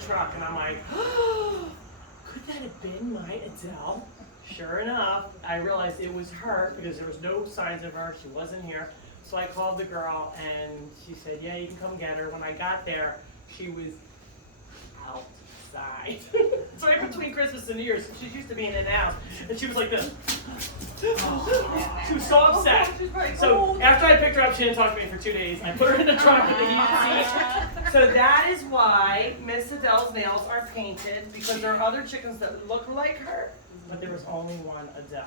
truck, and I'm like, oh, could that have been my Adele? Sure enough, I realized it was her because there was no signs of her. She wasn't here. So I called the girl, and she said, yeah, you can come get her. When I got there, she was outside. It's right between Christmas and New Year's. She's used to being in the house. And she was like this. She was so upset. So after I picked her up, she didn't talk to me for 2 days. I put her in the trunk with the heated seat. So that is why Miss Adele's nails are painted, because there are other chickens that look like her, but there was only one Adele.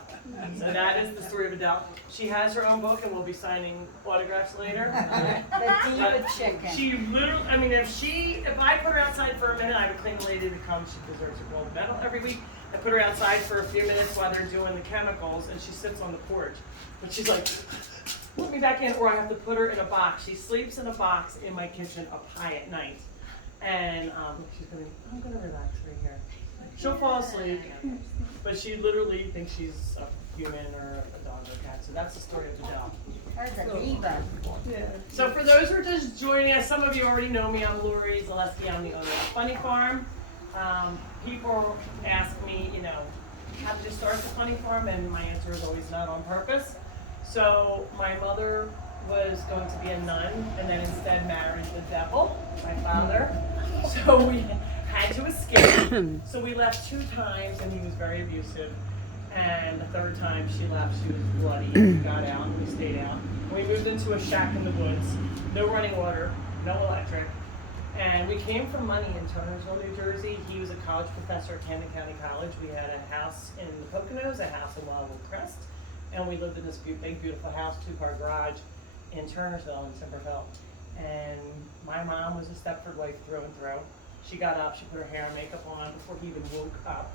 So that is the story of Adele. She has her own book, and we'll be signing autographs later. The diva chicken. She literally, I mean, if I put her outside for a minute, I would clean the lady to come. She deserves a gold medal every week. I put her outside for a few minutes while they're doing the chemicals, and she sits on the porch. But she's like, put me back in, or I have to put her in a box. She sleeps in a box in my kitchen up high at night. And I'm gonna relax right here. She'll fall asleep, but she literally thinks she's a human or a dog or a cat. So that's the story of Adele. There's a diva. Yeah. So for those who are just joining us, some of you already know me. I'm Lori Zaleski. I'm the owner of Funny Farm. People ask me, how did you start the Funny Farm? And my answer is always not on purpose. So my mother was going to be a nun and then instead married the devil, my father. So we had to escape. So we left 2 times and he was very abusive. And the 3rd time she left, she was bloody. We got out and we stayed out. We moved into a shack in the woods, no running water, no electric. And we came from money in Turnersville, New Jersey. He was a college professor at Camden County College. We had a house in the Poconos, a house in Wildwood Crest, and we lived in this big, beautiful house, 2-car garage in Turnersville, in Timberville. And my mom was a Stepford wife through and through. She got up, she put her hair and makeup on before he even woke up.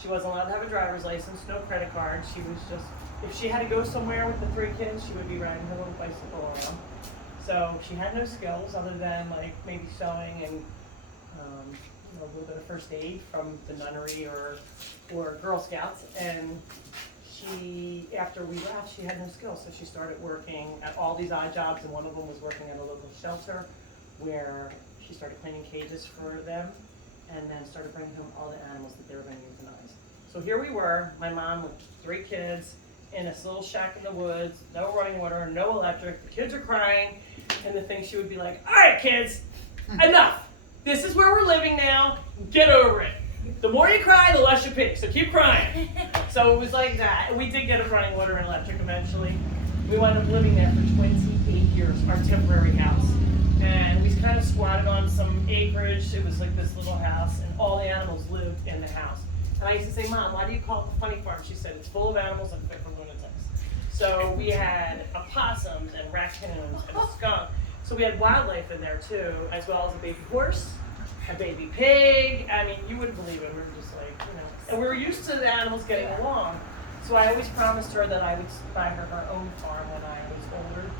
She wasn't allowed to have a driver's license, no credit card. She was just, if she had to go somewhere with the 3 kids, she would be riding her little bicycle around. So she had no skills other than like maybe sewing and a little bit of first aid from the nunnery or Girl Scouts. And she, after we left, she had no skills. So she started working at all these odd jobs, and one of them was working at a local shelter where she started cleaning cages for them and then started bringing home all the animals that they were going to euthanize. So here we were, my mom with 3 kids in this little shack in the woods, no running water, no electric, the kids are crying. And the thing she would be like, all right, kids, enough. This is where we're living now. Get over it. The more you cry, the less you pee. So keep crying. So it was like that. We did get a running water and electric eventually. We wound up living there for 28 years, our temporary house. And we kind of squatted on some acreage. It was like this little house, and all the animals lived in the house. And I used to say, Mom, why do you call it the Funny Farm? She said, it's full of animals and fit for lunatics. So we had opossums and raccoons and a skunk. So we had wildlife in there too, as well as a baby horse, a baby pig. I mean, you wouldn't believe it. We were just like, And we were used to the animals getting along. So I always promised her that I would buy her own farm when I was older.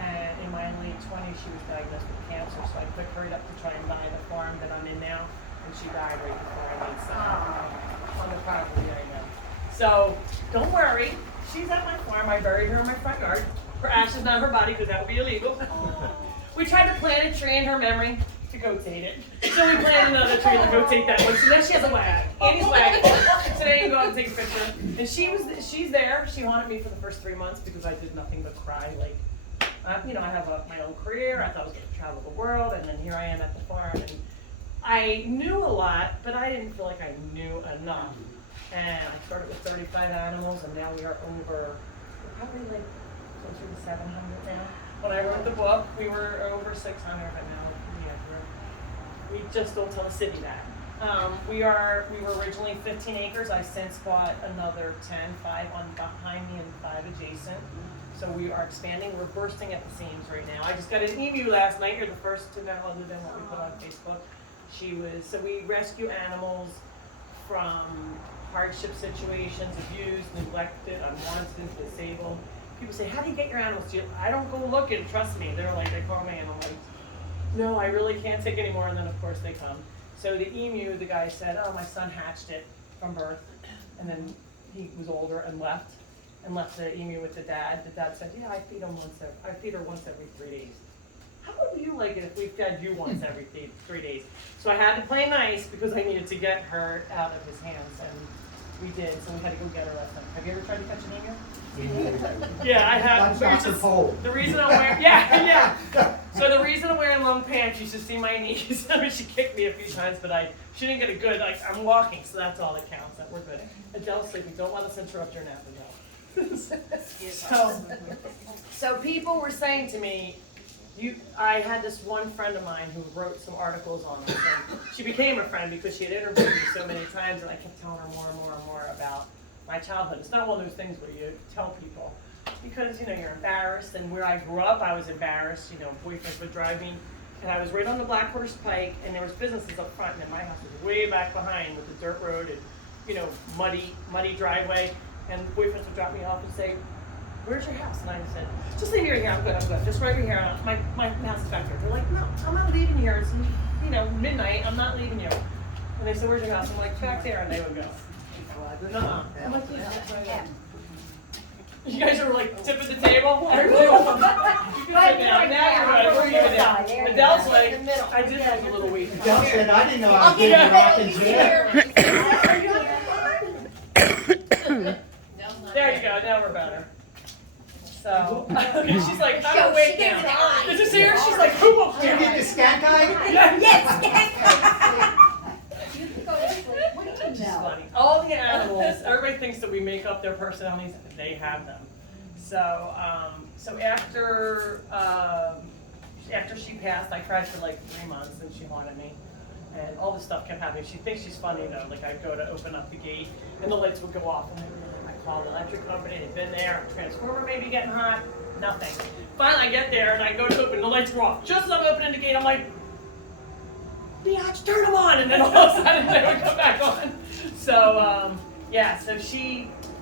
And in my late 20s, she was diagnosed with cancer. So I quick hurried up to try and buy the farm that I'm in now. And she died right before I made some on the property I know. So don't worry. She's at my farm. I buried her in my front yard. Her ashes, not her body, because that would be illegal. We tried to plant a tree in her memory to goatate it. So we planted another tree to goatate that one. So now she has a wagon. Annie's wagon. So now you can go out and take a picture. And she's there. She wanted me for the first 3 months because I did nothing but cry. Like, I have my own career. I thought I was going to travel the world. And then here I am at the farm. And I knew a lot, but I didn't feel like I knew enough. And I started with 35 animals, and now we are over, probably like closer to 700 now. When I wrote the book, we were over 600, but now we just don't tell the city that. We were originally 15 acres. I since bought another 10, 5 on behind me and 5 adjacent. So we are expanding. We're bursting at the seams right now. I just got an emu last night. You're the first to know, other than what we put on Facebook. So we rescue animals from hardship situations, abused, neglected, unwanted, disabled. People say, how do you get your animals? I don't go looking, trust me. They're like, they call me and I'm like, no, I really can't take anymore. And then of course they come. So the emu, the guy said, oh, my son hatched it from birth. And then he was older and left the emu with the dad. The dad said, yeah, I feed her once every 3 days. how would you like it if we fed you once every 3 days? So I had to play nice because I needed to get her out of his hands, and we did. So we had to go get her last night. Have you ever tried to catch an emu? Yeah, I have. The reason I'm wearing, yeah. So the reason I'm wearing long pants, you should see my knees. I mean, she kicked me a few times, but she didn't get a good, like, I'm walking, so that's all that counts. That we're good. Adele's sleeping. Don't let us interrupt your nap, Adele. So people were saying to me, I had this one friend of mine who wrote some articles on this, and she became a friend because she had interviewed me so many times, and I kept telling her more and more and more about my childhood. It's not one of those things where you tell people because, you're embarrassed, and where I grew up, I was embarrassed. Boyfriends would drive me, and I was right on the Black Horse Pike, and there was businesses up front, and then my house was way back behind with the dirt road and, muddy driveway, and the boyfriends would drop me off and say, "Where's your house?" And I said, "Just leave me right here. I'm good. Just right over here. My house is back there." They're like, "No, I'm not leaving here. It's midnight. I'm not leaving you." And they said, "Where's your house?" I'm like, "Back there." And they would go, "No." I'm like, "Yeah." You guys are like tipping the table. Everybody else, you can sit down. Now you're good. We're even now. Adele's like, I did have a little weight. Adele said, "I didn't know I was getting rocking chair." There you go. Now we're better. So she's like, I'm awake now. Did you see her? She's like, who will Did you get the scat guy? Yes. Which is funny. All the animals, everybody thinks that we make up their personalities. They have them. So, after she passed, I cried for like 3 months, and she haunted me. And all this stuff kept happening. She thinks she's funny though. Like I'd go to open up the gate, and the lights would go off, and I called the electric company. They'd been there. Transformer may be getting hot. Nothing. Finally, I get there, and I go to open. The lights were off. Just as I'm opening the gate, I'm like, "Biatch, turn them on!" And then all of a sudden they would come back on. So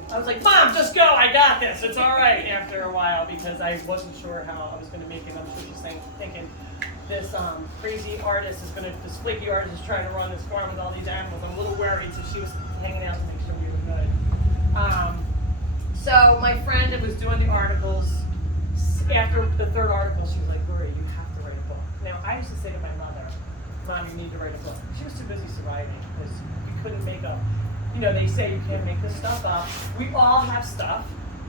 I was like, "Mom, just go. I got this. It's all right." After a while, because I wasn't sure how I was going to make it. I'm sure she's thinking this crazy artist this flaky artist is trying to run this farm with all these animals. I'm a little worried, so she was hanging out to make sure we were good. So my friend that was doing the articles, after the third article, she was like, "Gloria, you have to write a book." Now, I used to say to my mother, "Mom, you need to write a book." She was too busy surviving because we couldn't make up. They say you can't make this stuff up. We all have stuff.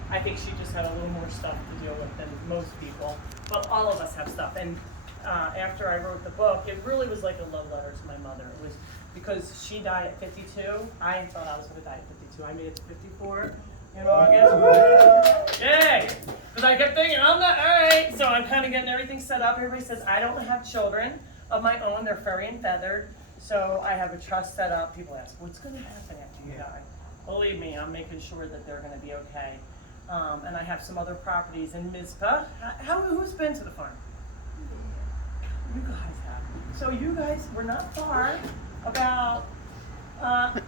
I think she just had a little more stuff to deal with than most people, but all of us have stuff. And after I wrote the book, it really was like a love letter to my mother. It was because she died at 52. I thought I was going to die at 52. I made it to 54 in August. Yay! Because I kept thinking, I'm not, all right. So I'm kind of getting everything set up. Everybody says, I don't have children of my own. They're furry and feathered. So I have a trust set up. People ask, what's going to happen after you die? Believe me, I'm making sure that they're going to be okay. And I have some other properties in Mizpah. Who's been to the farm? You guys have. So you guys were not far, about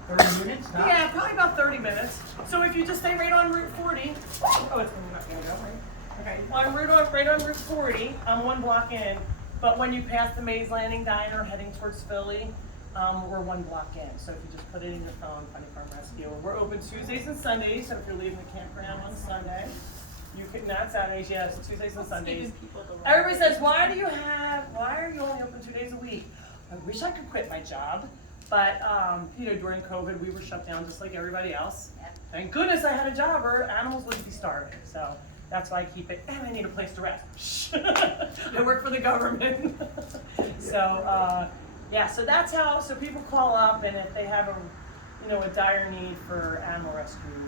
30 minutes? No? yeah, probably about 30 minutes. So if you just stay right on Route 40, it's not going to go right. Okay, right on Route 40, I'm 1 block in. But when you pass the Mays Landing Diner heading towards Philly, we're 1 block in. So if you just put it in your phone, Funny Farm Rescue. We're open Tuesdays and Sundays. So if you're leaving the campground on Sunday, you can, not Saturdays, yes, Tuesdays and Sundays. Everybody says, why are you only open 2 days a week? I wish I could quit my job, but during COVID, we were shut down just like everybody else. Thank goodness I had a job, or animals wouldn't be starving. So that's why I keep it, and I need a place to rest. I work for the government. So that's how, so people call up, and if they have a dire need for animal rescue,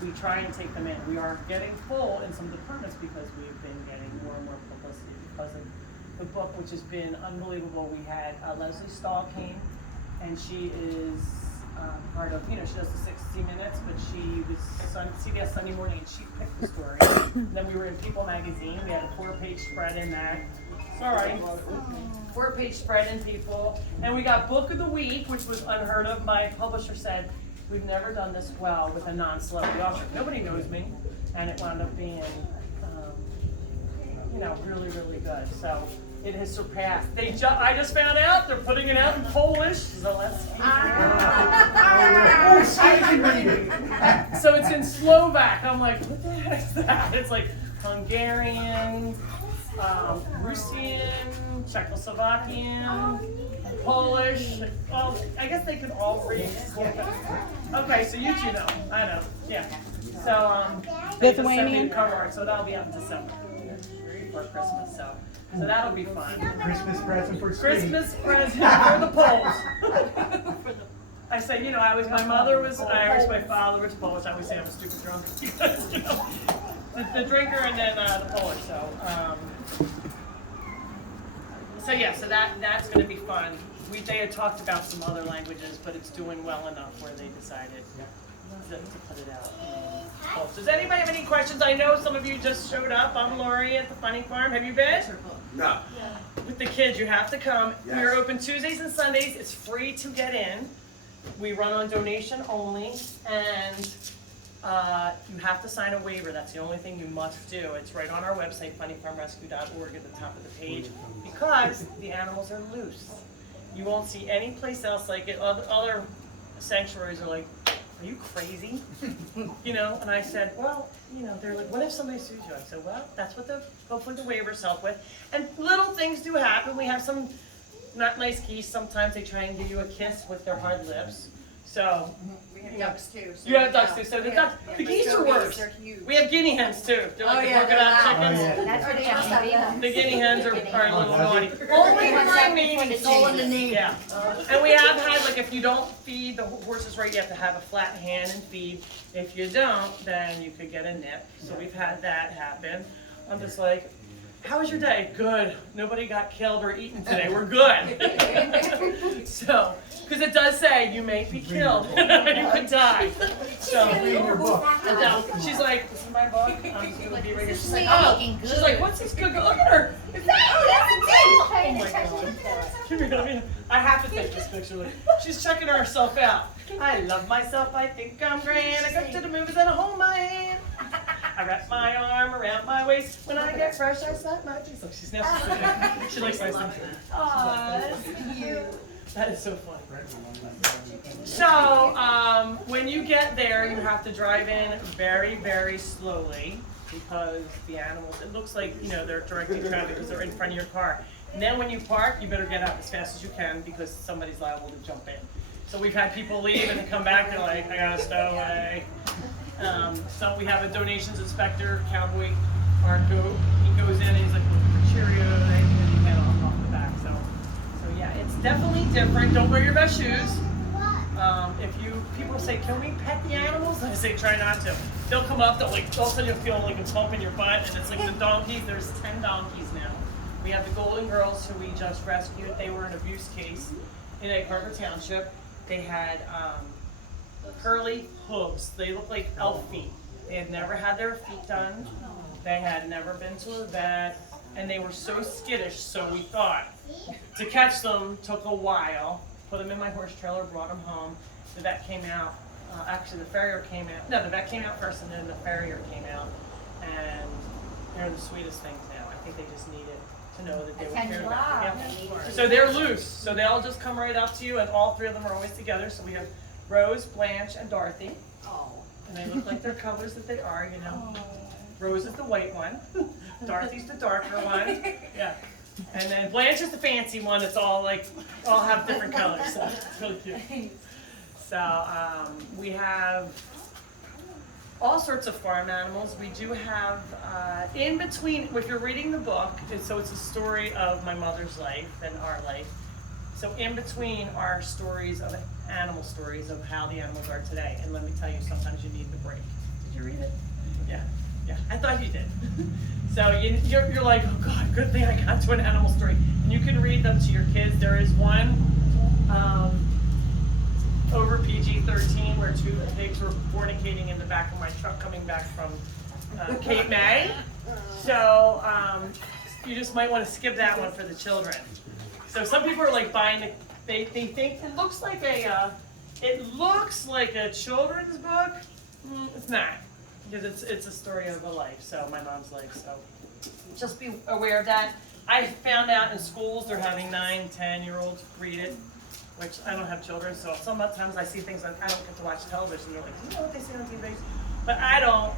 we try and take them in. We are getting full in some departments because we've been getting more and more publicity because of the book, which has been unbelievable. We had Leslie Stahl came, and she is part of, she does the 60 Minutes, but she was on CBS Sunday Morning, and she picked the story. Then we were in People Magazine. We had a 4-page spread in that. Sorry. 4-page spread in People. And we got Book of the Week, which was unheard of. My publisher said, we've never done this well with a non-celebrity author. Nobody knows me. And it wound up being, really, really good. So it has surpassed. I just found out they're putting it out in Polish. Zaleski. So it's in Slovak. I'm like, what the heck is that? It's like Hungarian, Russian, Czechoslovakian, Polish. Well, I guess they could all read. Okay, so you two know. I know. Yeah. So they just sent me the cover art, so that'll be out in December for Christmas. So that'll be fun. Christmas present for Steve. Christmas present for the Poles. I say, my mother was Irish, my father was Polish. I always say I'm a stupid drunk because, the drinker and then the Polish. So that's going to be fun. They had talked about some other languages, but it's doing well enough where they decided to put it out. Does anybody have any questions? I know some of you just showed up. I'm Lori at the Funny Farm. Have you been? No. With the kids, you have to come. Yes. We're open Tuesdays and Sundays. It's free to get in. We run on donation only, and you have to sign a waiver. That's the only thing you must do. It's right on our website, funnyfarmrescue.org, at the top of the page, because the animals are loose. You won't see any place else like it. Other sanctuaries are like, are you crazy? And I said, well, they're like, what if somebody sues you? I said, well, that's what hopefully the waivers help with. And little things do happen. We have some not nice geese. Sometimes they try and give you a kiss with their hard lips. So We have ducks too. you have ducks too. So the geese are worse. They're huge. We have guinea hens too. They're like the they're polka dot loud. chickens. That's what they are. The guinea hens are a little naughty. Only when they're mating It's all in the season. name. Yeah. And we have had, like, if you don't feed the horses right, you have to have a flat hand and feed. If you don't, then you could get a nip. So we've had that happen. I'm just like, how was your day? Good. Nobody got killed or eaten today. We're good. So, because it does say you may be killed. You could die. So, she's like, this is my book. I'm just going to be right here. She's like, oh. She's like, what's this good girl? Look at her. Is that, oh my God. Give me that. I have to take this picture. Like, she's checking herself out. I love myself. I think I'm grand. I go to the movies and I hold my hand. I wrap my arm around my waist. When I get fresh, I slap my face. Look, she's now sitting. She likes nice things. Aw, that's cute. That is so funny. So, when you get there, you have to drive in very, very slowly because the animals, it looks like, they're directing traffic because they're in front of your car. And then when you park, you better get out as fast as you can because somebody's liable to jump in. So we've had people leave and then come back, they're like, I gotta stow away. So we have a donations inspector, Cowboy, our goat. He goes in and he's like, Cheerios, and you get off the back. So yeah, it's definitely different. Don't wear your best shoes. People say, can we pet the animals? I say, try not to. They'll come up, all of a sudden you'll feel like a bump in your butt, and it's like the donkeys. There's 10 donkeys now. We have the Golden Girls who we just rescued. They were an abuse case in Egg Harbor Township. They had curly hooves. They looked like elf feet. They had never had their feet done. They had never been to a vet, and they were so skittish, so we thought. To catch them took a while. Put them in my horse trailer, brought them home. The vet came out. Actually, the farrier came out. No, the vet came out first, and then the farrier came out. And they're the sweetest things now. I think they just needed to know that they were cared about. Yeah. So they're loose. So they'll just come right up to you, and all three of them are always together. So we have Rose, Blanche, and Dorothy. And they look like their colors that they are, Rose is the white one. Dorothy's the darker one. Yeah. And then Blanche is the fancy one. It's all have different colors. So it's really cute. So we have all sorts of farm animals. We do have, in between, if you're reading the book, it's a story of my mother's life and our life. So in between are stories of animal stories of how the animals are today. And let me tell you, sometimes you need the break. Did you read it? Yeah. I thought you did. So you're like, oh God, good thing I got to an animal story. And you can read them to your kids. There is one over PG-13 where two pigs were fornicating in the back of my truck coming back from Cape May. So you just might want to skip that one for the children. So some people are like buying they think it looks like a children's book. It's not, because it's a story of a life. So my mom's life. So just be aware of that. I found out in schools they're having 9, 10-year-olds read it, which I don't have children, so sometimes I see things like I don't get to watch television. They're like, you know what they say on TV? But I don't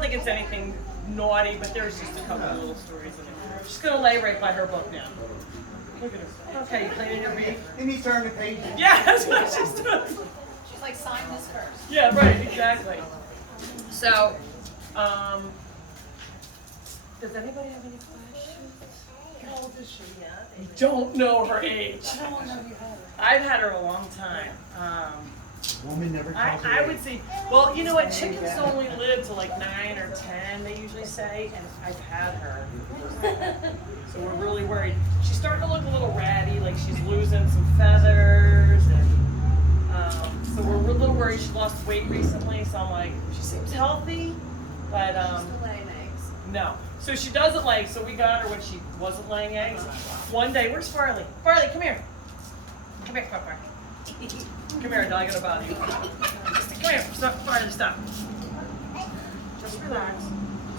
think it's anything naughty, but there's just a couple of little stories in there. She's gonna lay right by her book now. Look at her. Okay, you cleaning your read? Let me turn the page. Yeah, that's what she's doing. She's like, sign this first. Yeah, right, exactly. So, does anybody have any questions? How old is she? Yeah. You don't know her age. How long have you had her? I've had her a long time. Woman never tells her I age. would say, well, you know what? Chickens only live to like 9 or 10, they usually say, and I've had her. So we're really worried. She's starting to look a little ratty, like she's losing some feathers, and so we're a little worried. She lost weight recently, so I'm like, she seems healthy, but Still laying eggs. no. So she doesn't lay, so we got her when she wasn't laying eggs. One day, where's Farley? Farley, come here. Come here, Farley. Come here, dog, I'm gonna bother you. Come here, stop, Farley, stop. Just relax.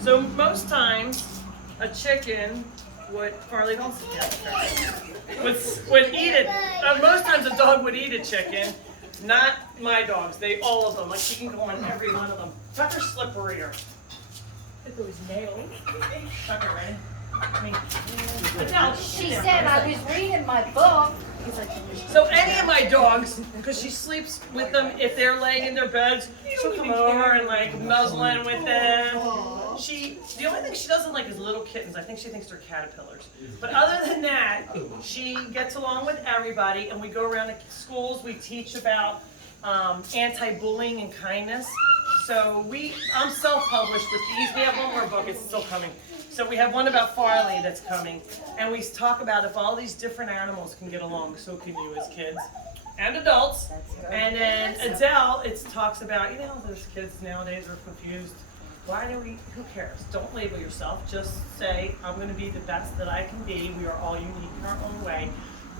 So most times, a chicken would, Farley, don't sit down first. Would eat it. Most times a dog would eat a chicken, not my dogs. They, all of them, like she can go on every one of them. Tucker's slipperier. At those nails. Tucker, right? I mean, Adele, She said I was reading my book. so any of my dogs, because she sleeps with them if they're laying in their beds, she'll come over and like nuzzle in with them. The only thing she doesn't like is little kittens. I think she thinks they're caterpillars. But other than that, she gets along with everybody, and we go around the schools. We teach about anti-bullying and kindness. So I'm self-published with these. We have one more book. It's still coming. So we have one about Farley that's coming, and we talk about if all these different animals can get along, so can you as kids and adults. And then Adele, it talks about, you know, those kids nowadays are confused. Who cares? Don't label yourself. Just say, I'm going to be the best that I can be. We are all unique in our own way.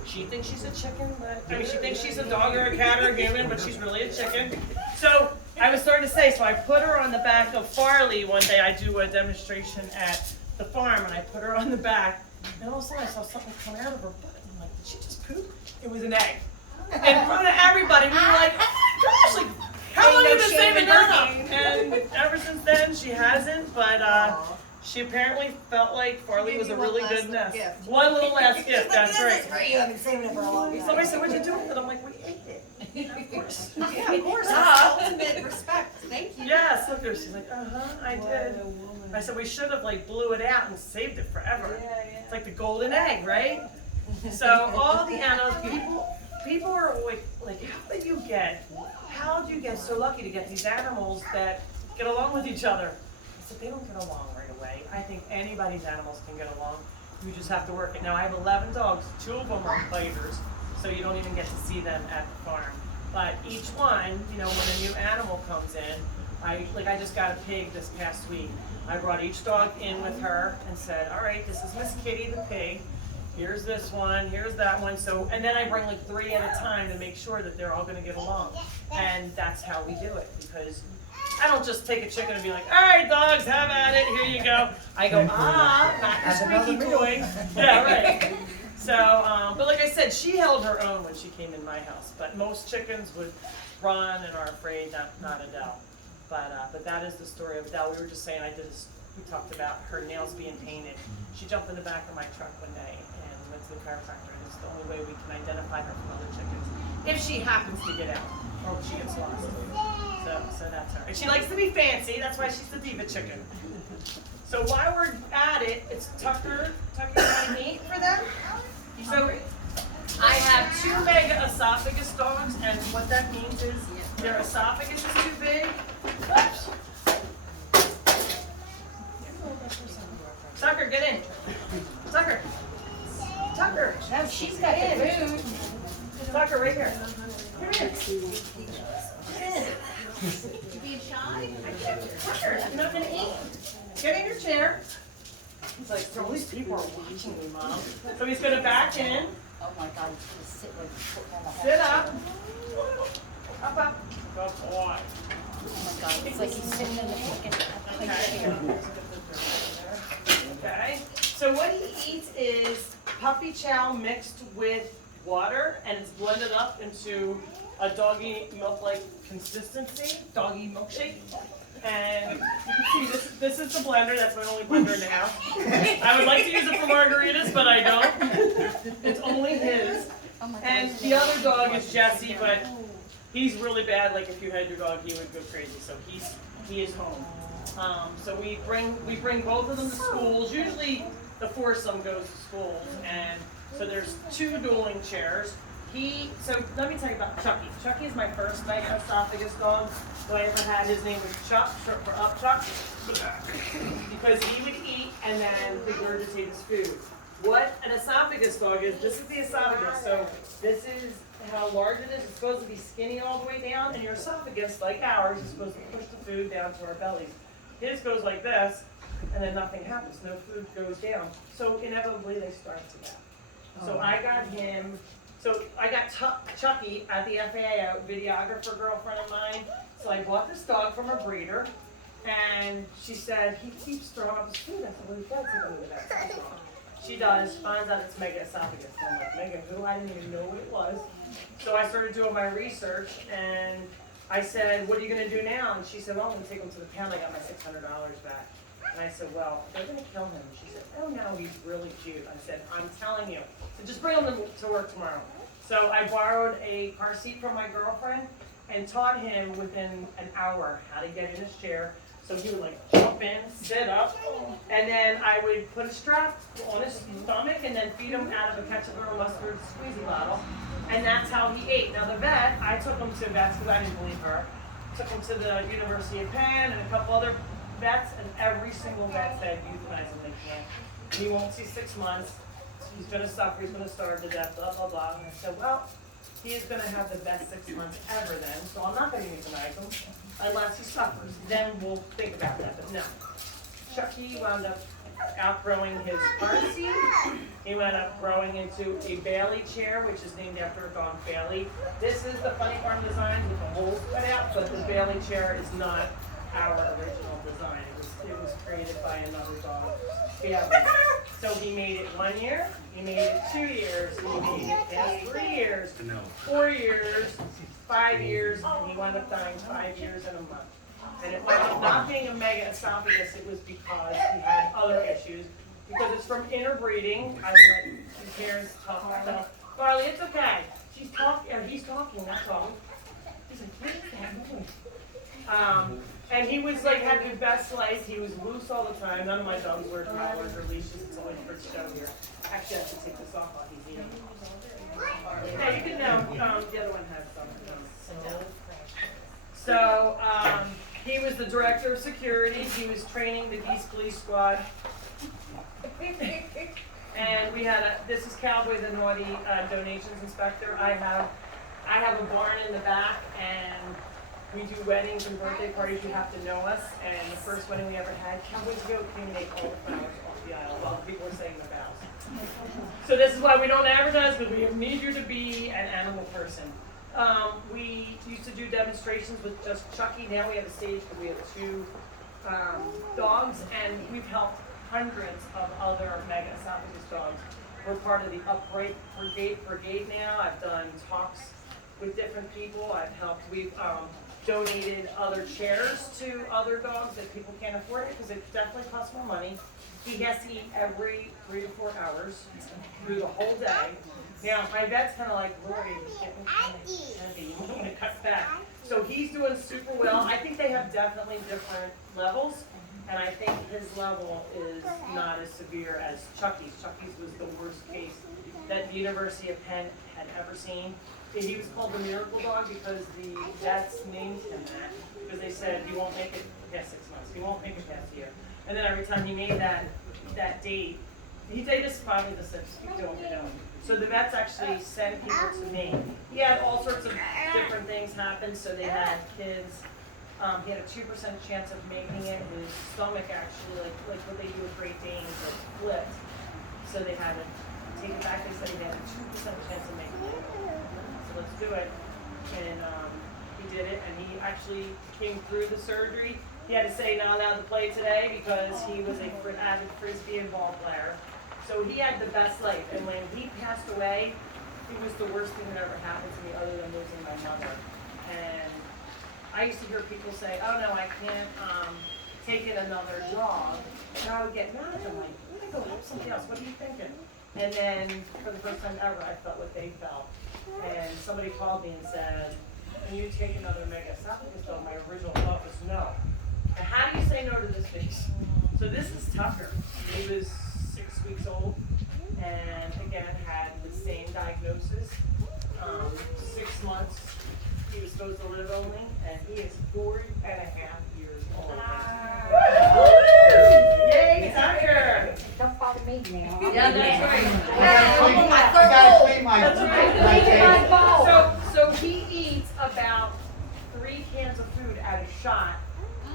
She thinks she's a chicken, but she thinks she's a dog or a cat or a human, but she's really a chicken. So I was starting to say, so I put her on the back of Farley one day. I do a demonstration at the farm, and I put her on the back, and all of a sudden I saw something come out of her butt. And I'm like, did she just poop? It was an egg. In front of everybody, we were like, oh my gosh, like, how long have you been saving turkey? And ever since then, she hasn't, but she apparently felt like Farley was a really good nest. One little last gift, that's right. You have been saving it for a long time. Somebody said, what'd you do with it? I'm like, we ate it. Of course. Yeah, of course. That's ultimate respect. Thank you. Yes, look at her. She's like, I did. I said, we should have like blew it out and saved it forever. It's like the golden egg, right? So all the animals, people are like, how do you get so lucky to get these animals that get along with each other? I said, they don't get along right away. I think anybody's animals can get along. You just have to work it. Now I have 11 dogs. 2 of them are biters, so you don't even get to see them at the farm. But each one, you know, when a new animal comes in, I just got a pig this past week. I brought each dog in with her and said, all right, this is Miss Kitty the pig. Here's this one, here's that one. So, and then I bring like 3 at a time to make sure that they're all gonna get along. And that's how we do it, because I don't just take a chicken and be like, all right, dogs, have at it, here you go. I go, not your squeaky toy. Yeah, right. So, but like I said, she held her own when she came in my house. But most chickens would run and are afraid, not Adele. But that is the story of Adele. We were just saying, we talked about her nails being painted. She jumped in the back of my truck one day and went to the chiropractor, and it's the only way we can identify her from other chickens. If she happens to get out, or if she gets lost. So that's her. And she likes to be fancy, that's why she's the diva chicken. So while we're at it, it's Tucker got meat for them. So I have 2 mega esophagus dogs, and what that means is their esophagus is too big. Oops. Tucker, get in. Tucker. No, she's got the food. Tucker, right here. Come here. Get in. You being shy? Tucker, you're not gonna eat. Get in your chair. He's like, all these people are watching me, Mom. So he's gonna back in. Oh my God, she's sitting like Sit up. Up. Good boy. Oh my God, it's like he's sitting in the fucking chair. Okay. So what he eats is puppy chow mixed with water, and it's blended up into a doggy milk-like consistency, doggy milkshake. And you can see this is the blender. That's my only blender in the house. I would like to use it for margaritas, but I don't. It's only his. And the other dog is Jesse, but he's really bad. Like if you had your dog, he would go crazy. So he is home. So we bring both of them to schools. Usually the foursome goes to schools, and so there's 2 dueling chairs. So let me tell you about Chucky. Chucky is my first mega esophagus dog who I ever had. His name was Chuck, short for Up Chuck, because he would eat and then regurgitate his food. What an esophagus dog is, this is the esophagus. So this is how large it is. It's supposed to be skinny all the way down, and your esophagus, like ours, is supposed to push the food down to our bellies. His goes like this, and then nothing happens. No food goes down. So inevitably they starve to death. So I got him. So I got Chucky at the FAA, a videographer girlfriend of mine. So I bought this dog from a breeder, and she said, he keeps throwing up his food. I said, well, he's got something with that. She does, finds out it's mega esophagus. And I'm like, mega who? I didn't even know what it was. So I started doing my research, and I said, what are you going to do now? And she said, well, I'm going to take him to the pound. I got my $600 back. And I said, well, they're going to kill him. She said, oh no, he's really cute. I said, I'm telling you. So just bring him to work tomorrow. So I borrowed a car seat from my girlfriend and taught him within an hour how to get in his chair. So he would like jump in, sit up, and then I would put a strap on his stomach and then feed him out of a ketchup or mustard squeezy bottle. And that's how he ate. Now the vet, I took him to vets because I didn't believe her. Took him to the University of Penn and a couple other vets, and every single vet said euthanize him, they can't. He won't see 6 months. He's going to suffer, he's going to starve to death, blah, blah, blah. And I said, well, he is going to have the best 6 months ever then, so I'm not going to euthanize him unless he suffers. Then we'll think about that, but no. Chucky wound up outgrowing his car seat. He wound up growing into a Bailey chair, which is named after a dog, Bailey. This is the Funny Farm design with the holes cut out, but the Bailey chair is not our original design. It was created by another dog, Bailey. So he made it 1 year, he made it 2 years, he made it past 3 years, 4 years, 5 years, and he wound up dying 5 years and a month. And it wound up not being a mega esophagus, it was because he had other issues. Because it's from interbreeding. I let his parents talk about Barley, it's okay. He's talking, that's all. He's like, what is that noise? And he was like, had the best life. He was loose all the time. None of my dogs wear collars or leashes. It's always for show here. Actually, I have to take this off while he's eating. Yeah, you can now, the other one has some. So, he was the director of security. He was training the Geese Police Squad. And we had this is Cowboy the Naughty donations inspector. I have a barn in the back, and we do weddings and birthday parties. You have to know us. And the first wedding we ever had, Cowboys Go came and ate all the flowers off the aisle while people were saying the vows. So this is why we don't advertise, because we need you to be an animal person. We used to do demonstrations with just Chucky. Now we have a stage where we have 2 dogs, and we've helped hundreds of other mega esophagus dogs. We're part of the Upright Brigade now. I've done talks with different people. We've donated other chairs to other dogs that people can't afford it because it definitely costs more money. He has to eat every 3 to 4 hours through the whole day. Now, my vet's kind of like, Lori, it's getting kind of heavy. You want to cut back. So he's doing super well. I think they have definitely different levels, and I think his level is not as severe as Chucky's. Chucky's was the worst case that the University of Penn had ever seen. He was called the miracle dog because the vets named him that, because they said he won't make it past 6 months, he won't make it past a year. And then every time he made that date, they just finally just said, keep doing what you're doing. So the vets actually sent people to me. He had all sorts of different things happen, so they had kids, he had a 2% chance of making it. His stomach actually, like what they do with Great Danes, like flipped. So they had to take it back. They said he had a 2% chance of making it. So let's do it. And he did it, and he actually came through the surgery. He had to say not allowed to play today because he was an avid Frisbee and ball player. So he had the best life, and when he passed away, it was the worst thing that ever happened to me other than losing my mother. And I used to hear people say, oh no, I can't, take in another dog. And I would get mad at them, like, I'm gonna go help somebody else, what are you thinking? And then, for the first time ever, I felt what they felt. And somebody called me and said, can you take another mega esophagus dog? My original thought was no. And how do you say no to this beast? So this is Tucker. He was 6 weeks old, and again, had the same diagnosis. 6 months, he was supposed to live only, and he is 4.5 years old. Yay, Tucker! Don't bother me now. Yeah, that's right. I gotta clean my, That's my right. table. So he eats about 3 cans of food at a shot,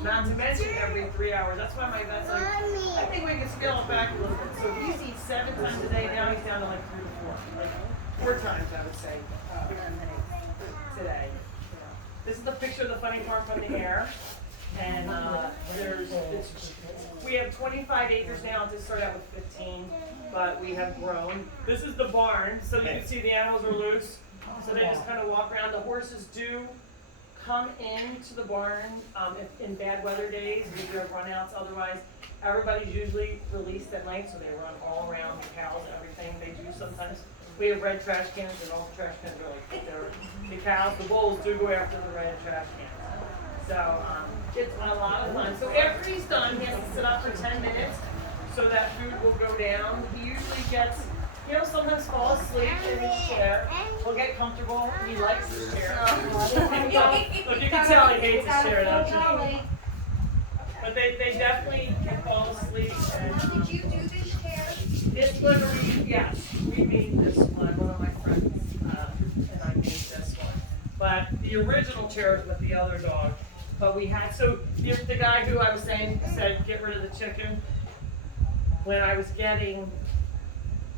not to mention every 3 hours. That's why my vet's like, I think we can scale it back a little bit. So he eats 7 times a day, now he's down to like 3 to 4. Like 4 times, I would say, today. This is the picture of the funny farm from the air. And we have 25 acres now. It started out with 15, but we have grown. This is the barn, so you can see the animals are loose. So they just kind of walk around. The horses do come into the barn in bad weather days. We do have runouts. Otherwise, everybody's usually released at night, so they run all around the cows and everything. They do sometimes. We have red trash cans, and all the trash cans are like the cows. The bulls do go after the red trash cans. So it's a lot of fun. So after he's done, he has to sit up for 10 minutes so that food will go down. He usually gets, sometimes fall asleep in his chair. He'll get comfortable. He likes his chair. Look, you can tell he hates his chair, don't you? But they definitely can fall asleep. And Did you do this chair? this literally, yes, we made this one of my friends, and I made this one. But the original chair was with the other dog. But we had, so the guy who I was saying said, get rid of the chicken. When I was getting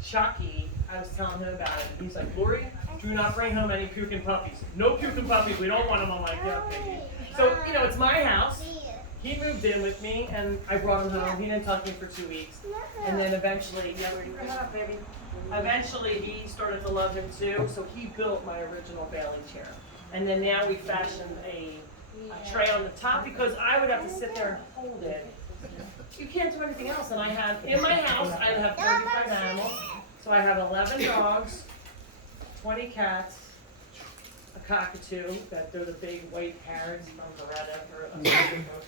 Chucky, I was telling him about it. He's like, Lori, do not bring home any puking puppies. No puking puppies, we don't want them. I'm like, yeah, okay. So, it's my house. He moved in with me, and I brought him home. He didn't talk to me for 2 weeks. And then eventually, eventually he started to love him too, so he built my original Bailey chair. And then now we fashioned a tray on the top because I would have to sit there and hold it. You can't do anything else. And I have, in my house, I have 35 animals. So I have 11 dogs, 20 cats, a cockatoo, they're the big white parrots from Beretta for American folks.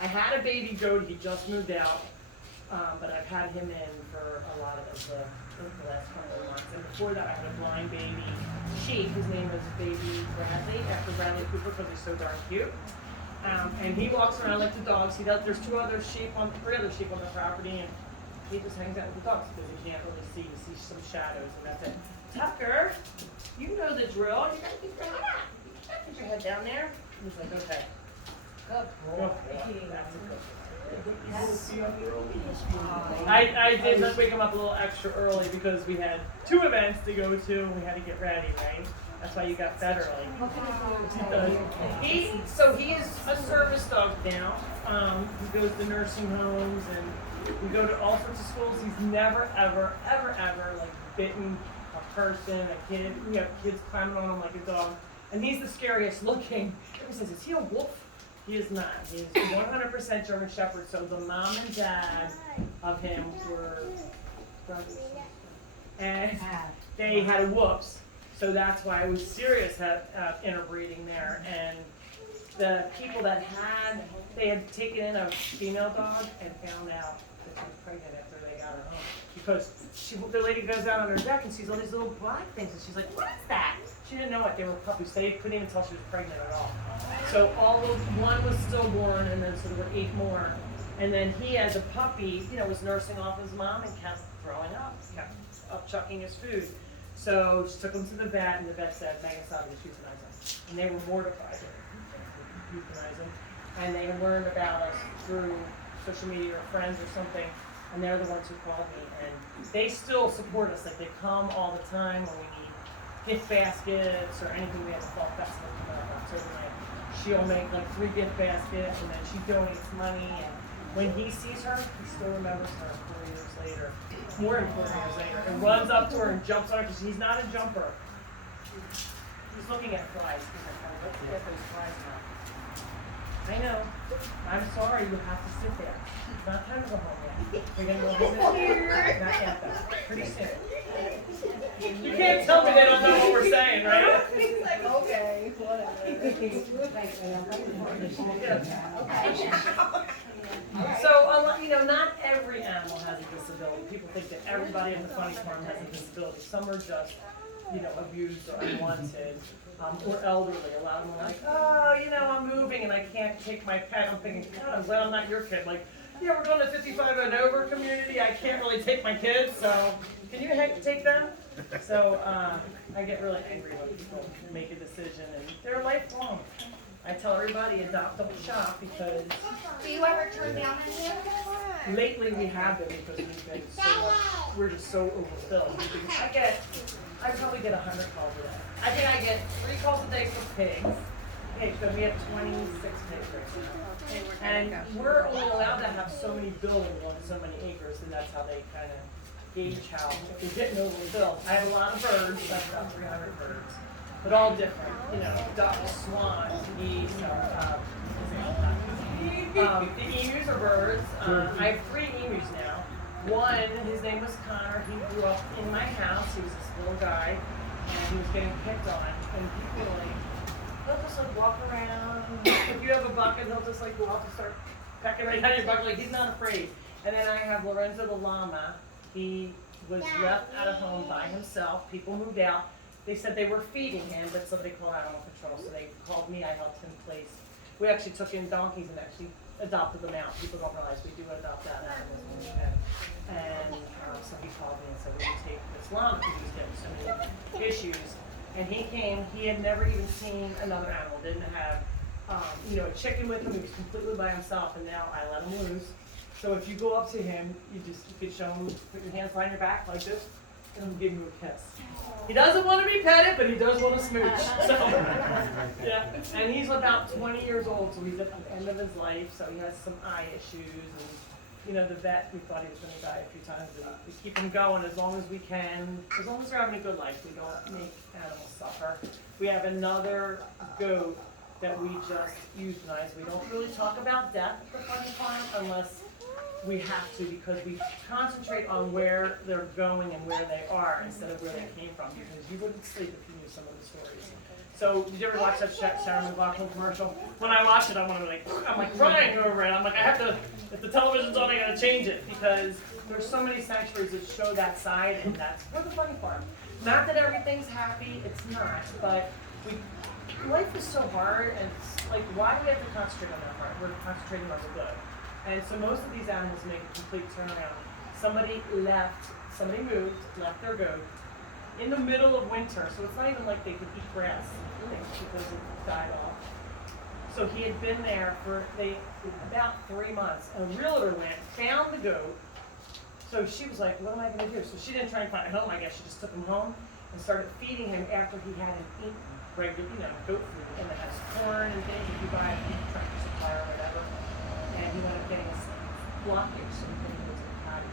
I had a baby goat, he just moved out, but I've had him in for a lot of the last couple of months. And before that, I had a blind baby sheep. His name was Baby Bradley, after Bradley Cooper, because he's so darn cute. And he walks around like the dogs. There's 3 other sheep on the property, and he just hangs out with the dogs because he can't really see. He sees some shadows, and that's it. Tucker, you know the drill. You gotta keep your head up. You gotta put your head down there. He's like, okay. Good boy. That's a good boy. I did just wake him up a little extra early because we had 2 events to go to and we had to get ready, right? That's why you got fed early. He is a service dog now. He goes to nursing homes and we go to all sorts of schools. He's never, ever, ever, ever like bitten a person, a kid. We have kids climbing on him like a dog. And he's the scariest looking. Everyone says, is he a wolf? He is not. He is 100% German Shepherd. So the mom and dad of him were brothers. And they had whoops. So that's why I was serious at interbreeding there. And the people that they had taken in a female dog and found out that she was pregnant after they got her home. Because the lady goes out on her deck and sees all these little black things. And she's like, what is that? She didn't know what they were puppies. They couldn't even tell she was pregnant at all. So one was stillborn, and then so there were 8 more. And then he, as a puppy, was nursing off his mom and kept throwing up, kept upchucking his food. So she took him to the vet, and the vet said, Megasodius, euthanize him. And they were mortified to euthanize him. And they learned about us through social media or friends or something, and they're the ones who called me. And they still support us. Like, they come all the time when we need gift baskets or anything. We have a fall festival coming up October 9th. She'll make like 3 gift baskets, and then she donates money. And when he sees her, he still remembers her 4 years later, more than 4 years later, and runs up to her and jumps on her because he's not a jumper. He's looking at flies. He's like, oh, let's get those flies now. I know. I'm sorry, you have to sit there. It's not time to go home yet. We're gonna go home here. Not yet though. Pretty soon. You can't tell me they don't know what we're saying, right? He's like, okay, So, you know, not every animal has a disability. People think that everybody in the funny farm has a disability. Some are just, you know, abused or unwanted, or elderly. A lot of them are like, oh, you know, I'm moving and I can't take my pet. I'm thinking, God, I'm glad I'm not your kid. Like, yeah, we're going to 55 and over community. I can't really take my kids, so can you take them? So I get really angry when people make a decision, and they're lifelong. I tell everybody, adopt, don't shop, because do you ever turn down any animals? lately we have been, because we've been we're just so overfilled. I probably get 100 calls a day. I think I get 3 calls a day for pigs. Okay, so we have 26 pigs right now. And we're only allowed to have so many buildings on so many acres, and that's how they kind of gauge how, if they're getting overfilled. I have a lot of birds, that's about 300 birds, but all different, you know, ducks, swans, geese, the emus are birds. I have 3 emus now. One, his name was Connor. He grew up in my house. He was this little guy, and he was getting picked on. And people were like, he'll just like walk around. If you have a bucket, he'll just like go off and start pecking right out of your bucket. Like, he's not afraid. And then I have Lorenzo the llama. He was left at a home by himself. People moved out. They said they were feeding him, but somebody called Animal Control, so they called me. I helped him place. We actually took in donkeys and actually adopted them out. People don't realize we do adopt out animals when we can. And so he called me and said, we can take this llama because he was getting so many issues. And he came, he had never even seen another animal, didn't have, you know, a chicken with him. He was completely by himself, and now I let him loose. So if you go up to him, you could show him, put your hands behind your back like this, and he'll give you a kiss. He doesn't want to be petted, but he does want to smooch. So, yeah. And he's about 20 years old, so he's at the end of his life, so he has some eye issues. And, you know, the vet, we thought he was going to die a few times, but we keep him going as long as we can. As long as they're having a good life, we don't make animals suffer. We have another goat that we just euthanized. We don't really talk about death at the funny farm unless we have to, because we concentrate on where they're going and where they are instead of where they came from, because you wouldn't sleep if you knew some of the stories. So, did you ever watch that Sarah McLachlan commercial? When I watch it, I'm like crying over it. I'm like, I have to, if the television's on, I gotta change it, because there's so many sanctuaries that show that side, and that's for the funny farm. Not that everything's happy, it's not, but life is so hard, and it's like, why do we have to concentrate on that part? We're concentrating on the good. And so most of these animals make a complete turnaround. Somebody moved, left their goat in the middle of winter, so it's not even like they could eat grass because it died off. So he had been there for about 3 months. A realtor went, found the goat. So she was like, what am I going to do? So she didn't try and find a home, I guess. She just took him home and started feeding him after he hadn't eaten regular, you know, goat food. And it has corn and things if you buy it from Tractor Supply or whatever. And he wound up getting a blockage, so he couldn't go to the potty.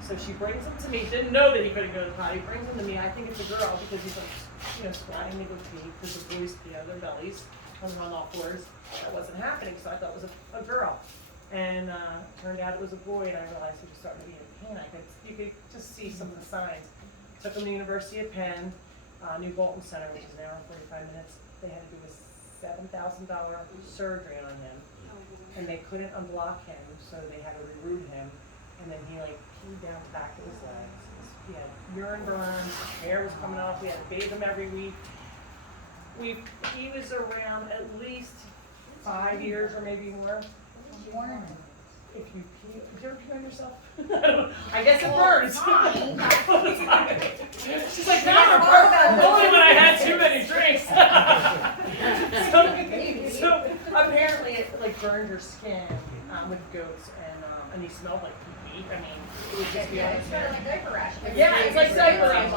So she brings him to me, didn't know that he couldn't go to the potty, brings him to me. I think it's a girl because he's like, you know, squatting to go pee, because the boys pee out of their bellies on all fours. That wasn't happening, so I thought it was a girl. And turned out it was a boy, and I realized he was starting to be in pain. You could just see some of the signs. Took him to the University of Penn, New Bolton Center, which is an hour and 45 minutes. They had to do a $7,000 surgery on him. And they couldn't unblock him, so they had to reroute him. And then he like peed down the back of his legs. He had urine burns, his hair was coming off. We had to bathe him every week. He was around at least 5 years or maybe more. If you pee, did you ever pee on yourself? I guess it burns. She's like, never burn. Only when I had too many drinks. so apparently it like burned your skin with goats, and he smelled like pee. I mean, it would just be It's kind of like diaper rash. yeah, it's like diaper rash.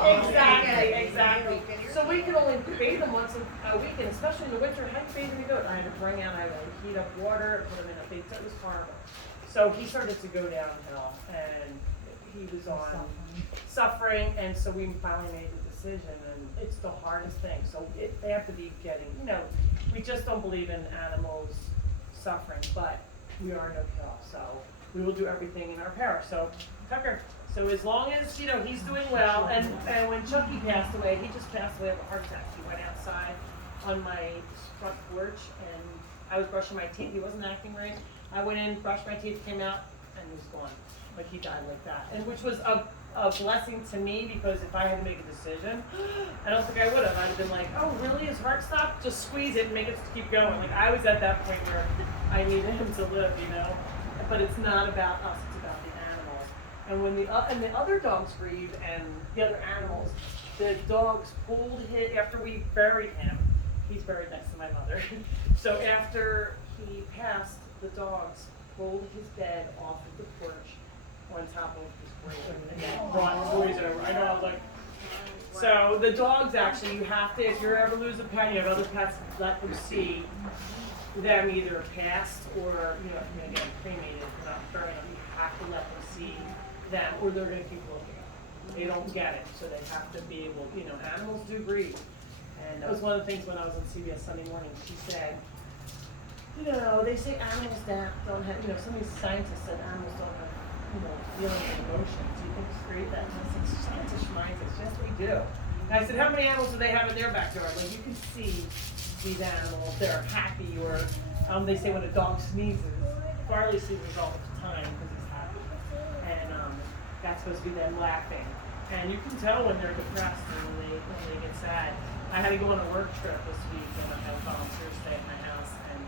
Exactly. So we could only bathe them once a week, and especially in the winter, how do you bathe the goat? I had to bring out, I had to heat up water, put him in a big, it was horrible. So he started to go downhill, and he was on suffering, and so we finally made the decision, and it's the hardest thing. So they have to be getting, we just don't believe in animals suffering, but we are no kill. So we will do everything in our power. So Tucker, so as long as, he's doing well, and when Chucky passed away, he just passed away of a heart attack. He went outside on my front porch, and I was brushing my teeth. He wasn't acting right. I went in, brushed my teeth, came out, and he was gone. Like, he died like that. And which was a blessing to me, because if I had to make a decision, I don't think I would have. I'd have been like, oh, really? His heart stopped? Just squeeze it and make it keep going. Like, I was at that point where I needed him to live, But it's not about us, it's about the animals. And when the other dogs grieved, and the other animals, the dogs pulled him, after we buried him, he's buried next to my mother. So after he passed, the dogs pulled his bed off of the porch on top of his grave and brought toys over. I know, I was like, so the dogs actually, you have to, if you ever lose a pet, you have other pets, let them see them either passed or, if you're gonna get them cremated, if you're not burning them, you have to let them see them, or they're gonna keep looking. They don't get it, so they have to be able, animals do grieve. And that was one of the things when I was on CBS Sunday Morning, she said, they say animals don't have, some of these scientists said animals don't have, feelings and emotions. Do you think it's great that? And I said, scientists remind us, yes they do. And I said, how many animals do they have in their backyard? Like, you can see these animals, they're happy, or they say when a dog sneezes, Farley sneezes all the time because he's happy. And that's supposed to be them laughing. And you can tell when they're depressed and when they get sad. I had to go on a work trip this week, and I had volunteers stay at my house, and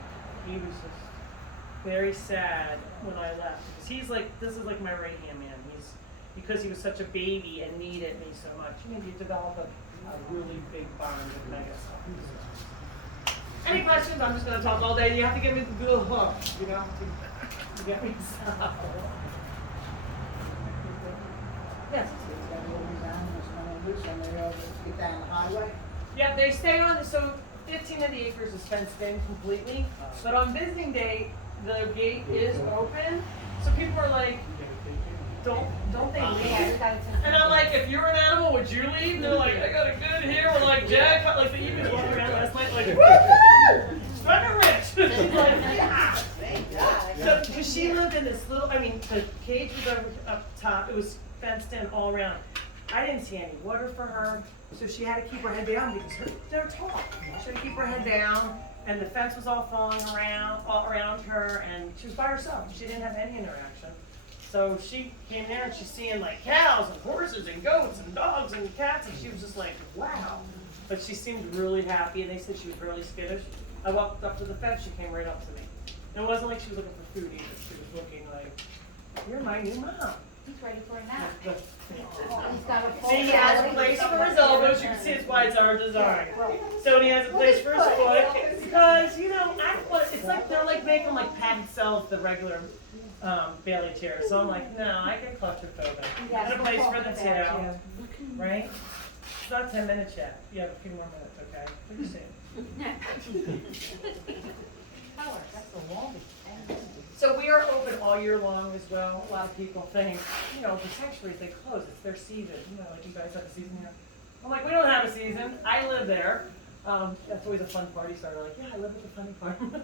he was just very sad when I left. Because he's like, this is like my right hand man. Because he was such a baby and needed me so much. You develop a really big bond with Mega. Any questions? I'm just going to talk all day. You have to give me the good hook, to get me stopped. Yes. Get down the highway. Yeah, they stay on, so 15 of the acres is fenced in completely, but on visiting day, the gate is open, so people are like, don't they leave? And I'm like, if you're an animal, would you leave? They're like, I got a good here, we're like, Jack, like the evenings walking around last night, like, woo-hoo! Running rich! She's like, yeah! So, because she lived in this little, the cage was up top, it was fenced in all around. I didn't see any water for her, so she had to keep her head down because they're tall. She had to keep her head down, and the fence was all falling all around her, and she was by herself. She didn't have any interaction. So she came there, and she's seeing like cows and horses and goats and dogs and cats, and she was just like, wow. But she seemed really happy, and they said she was really skittish. I walked up to the fence, she came right up to me. And it wasn't like she was looking for food either. She was looking like, you're my new mom. He's ready for a nap. He's got a full. See, he has a place for his elbows. You can see it's why it's our design. So he has a place for his foot because it's like they're like making like padded cells, the regular Bailey chairs. So I'm like, no, I get claustrophobic. And a place for the tail, right? It's not 10 minutes yet. You have a few more minutes, okay? Pretty soon. That's the longest. So we are open all year long as well. A lot of people think, the sanctuaries, they close. It's their season. Like you guys have a season here. I'm like, we don't have a season. I live there. That's always a fun party starter. Like, yeah, I live at the funny farm.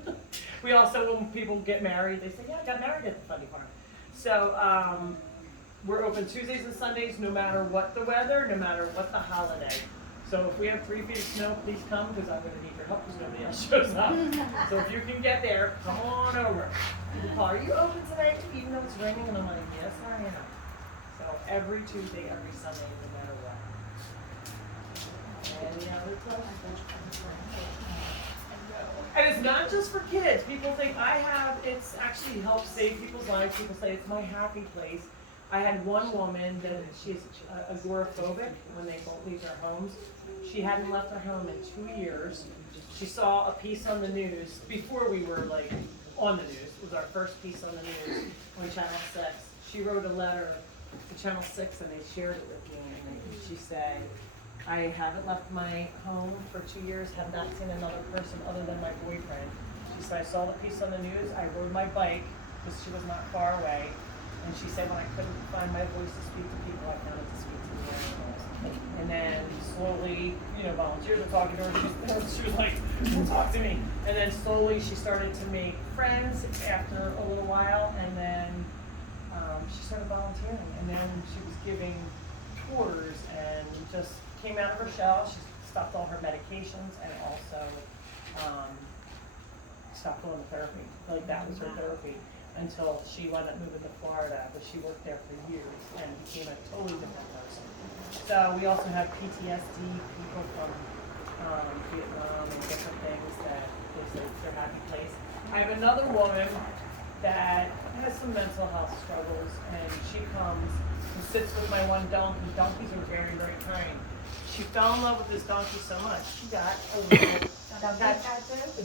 We also, when people get married, they say, yeah, I got married at the funny farm. So we're open Tuesdays and Sundays, no matter what the weather, no matter what the holiday. So if we have 3 feet of snow, please come, because I'm going to need your help, because nobody else shows up. So if you can get there, come on over. People call, are you open tonight, even though it's raining? And I'm like, yes, I am. So every Tuesday, every Sunday, no matter what. Any other questions? And it's not just for kids. People think it's actually helped save people's lives. People say it's my happy place. I had one woman that she's agoraphobic when they won't leave their homes. She hadn't left her home in 2 years. She saw a piece on the news before we were like on the news. It was our first piece on the news on Channel 6. She wrote a letter to Channel 6 and they shared it with me. And she said, I haven't left my home for 2 years, have not seen another person other than my boyfriend. She said, I saw the piece on the news, I rode my bike because she was not far away. And she said, when I couldn't find my voice to speak to people, I found it to speak to the animals. And then slowly, volunteers were talking to her. She was like, talk to me. And then slowly she started to make friends after a little while. And then she started volunteering. And then she was giving tours and just came out of her shell. She stopped all her medications and also stopped going to therapy. Like that was her therapy until she wound up moving to Florida. But she worked there for years and became a totally different person. So we also have PTSD people from Vietnam and different things that is their happy place. I have another woman that has some mental health struggles, and she comes and sits with my one donkey. Donkeys are very, very kind. She fell in love with this donkey so much, she got a little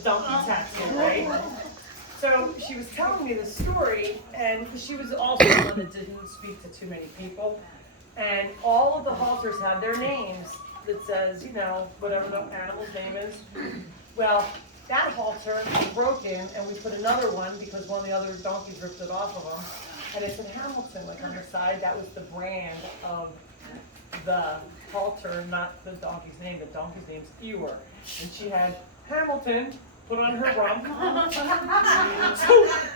donkey tattoo, right? So she was telling me the story, and she was also one that didn't speak to too many people. And all of the halters have their names that says, whatever the animal's name is. Well, that halter was broken, and we put another one because one of the other donkeys ripped it off of them. And it's in Hamilton, like on the side. That was the brand of the halter, not the donkey's name. The donkey's name's Ewer. And she had Hamilton put on her rump.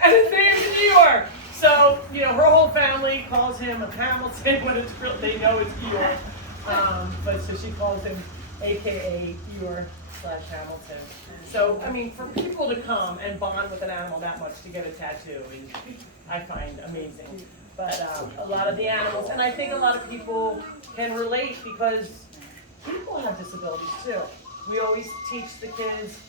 And his name's Ewer. So, her whole family calls him Hamilton when it's real, they know it's Eeyore. But so she calls him AKA Eeyore/Hamilton. So, for people to come and bond with an animal that much to get a tattoo, I find amazing. But a lot of the animals, and I think a lot of people can relate because people have disabilities too. We always teach the kids,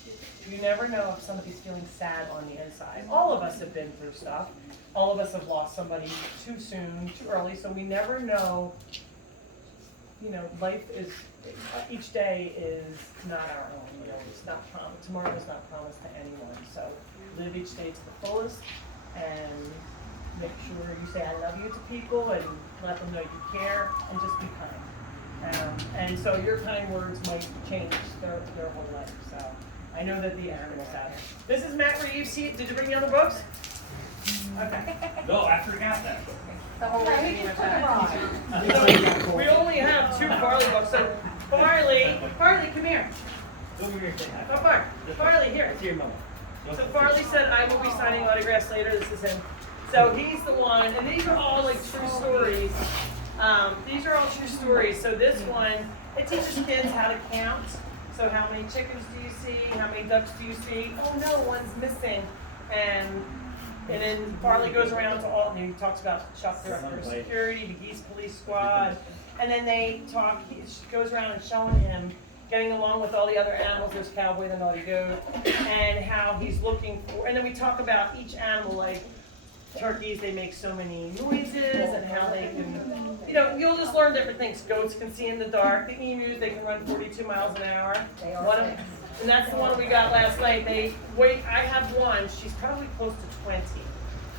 you never know if somebody's feeling sad on the inside. All of us have been through stuff. All of us have lost somebody too soon, too early, so we never know. Life is, each day is not our own. It's not promised. Tomorrow is not promised to anyone. So live each day to the fullest and make sure you say I love you to people and let them know you care and just be kind. And so your kind words might change their whole life. So I know that the animals have it. This is Matt Reeves. Did you bring the other books? Okay. No, after we got that. The whole thing in so we only have 2 Farley books. So Farley, come here. Over here, say hi. Come on, Farley, here. It's your mama. So Farley said I will be signing autographs later. This is him. So he's the one, and these are all like true stories. These are all true stories. So this one, it teaches kids how to count. So how many chickens do you see? How many ducks do you see? Oh no, one's missing. And then Farley goes around to all, and he talks about Chuck Director of Security, the Geese Police Squad, and then he goes around and showing him getting along with all the other animals. There's Cowboy, the Naughty Goat, and how he's looking for, and then we talk about each animal, like turkeys, they make so many noises, and how they can, you'll just learn different things. Goats can see in the dark. The emus, they can run 42 miles an hour. And that's the one we got last night. I have one, she's probably close to 20.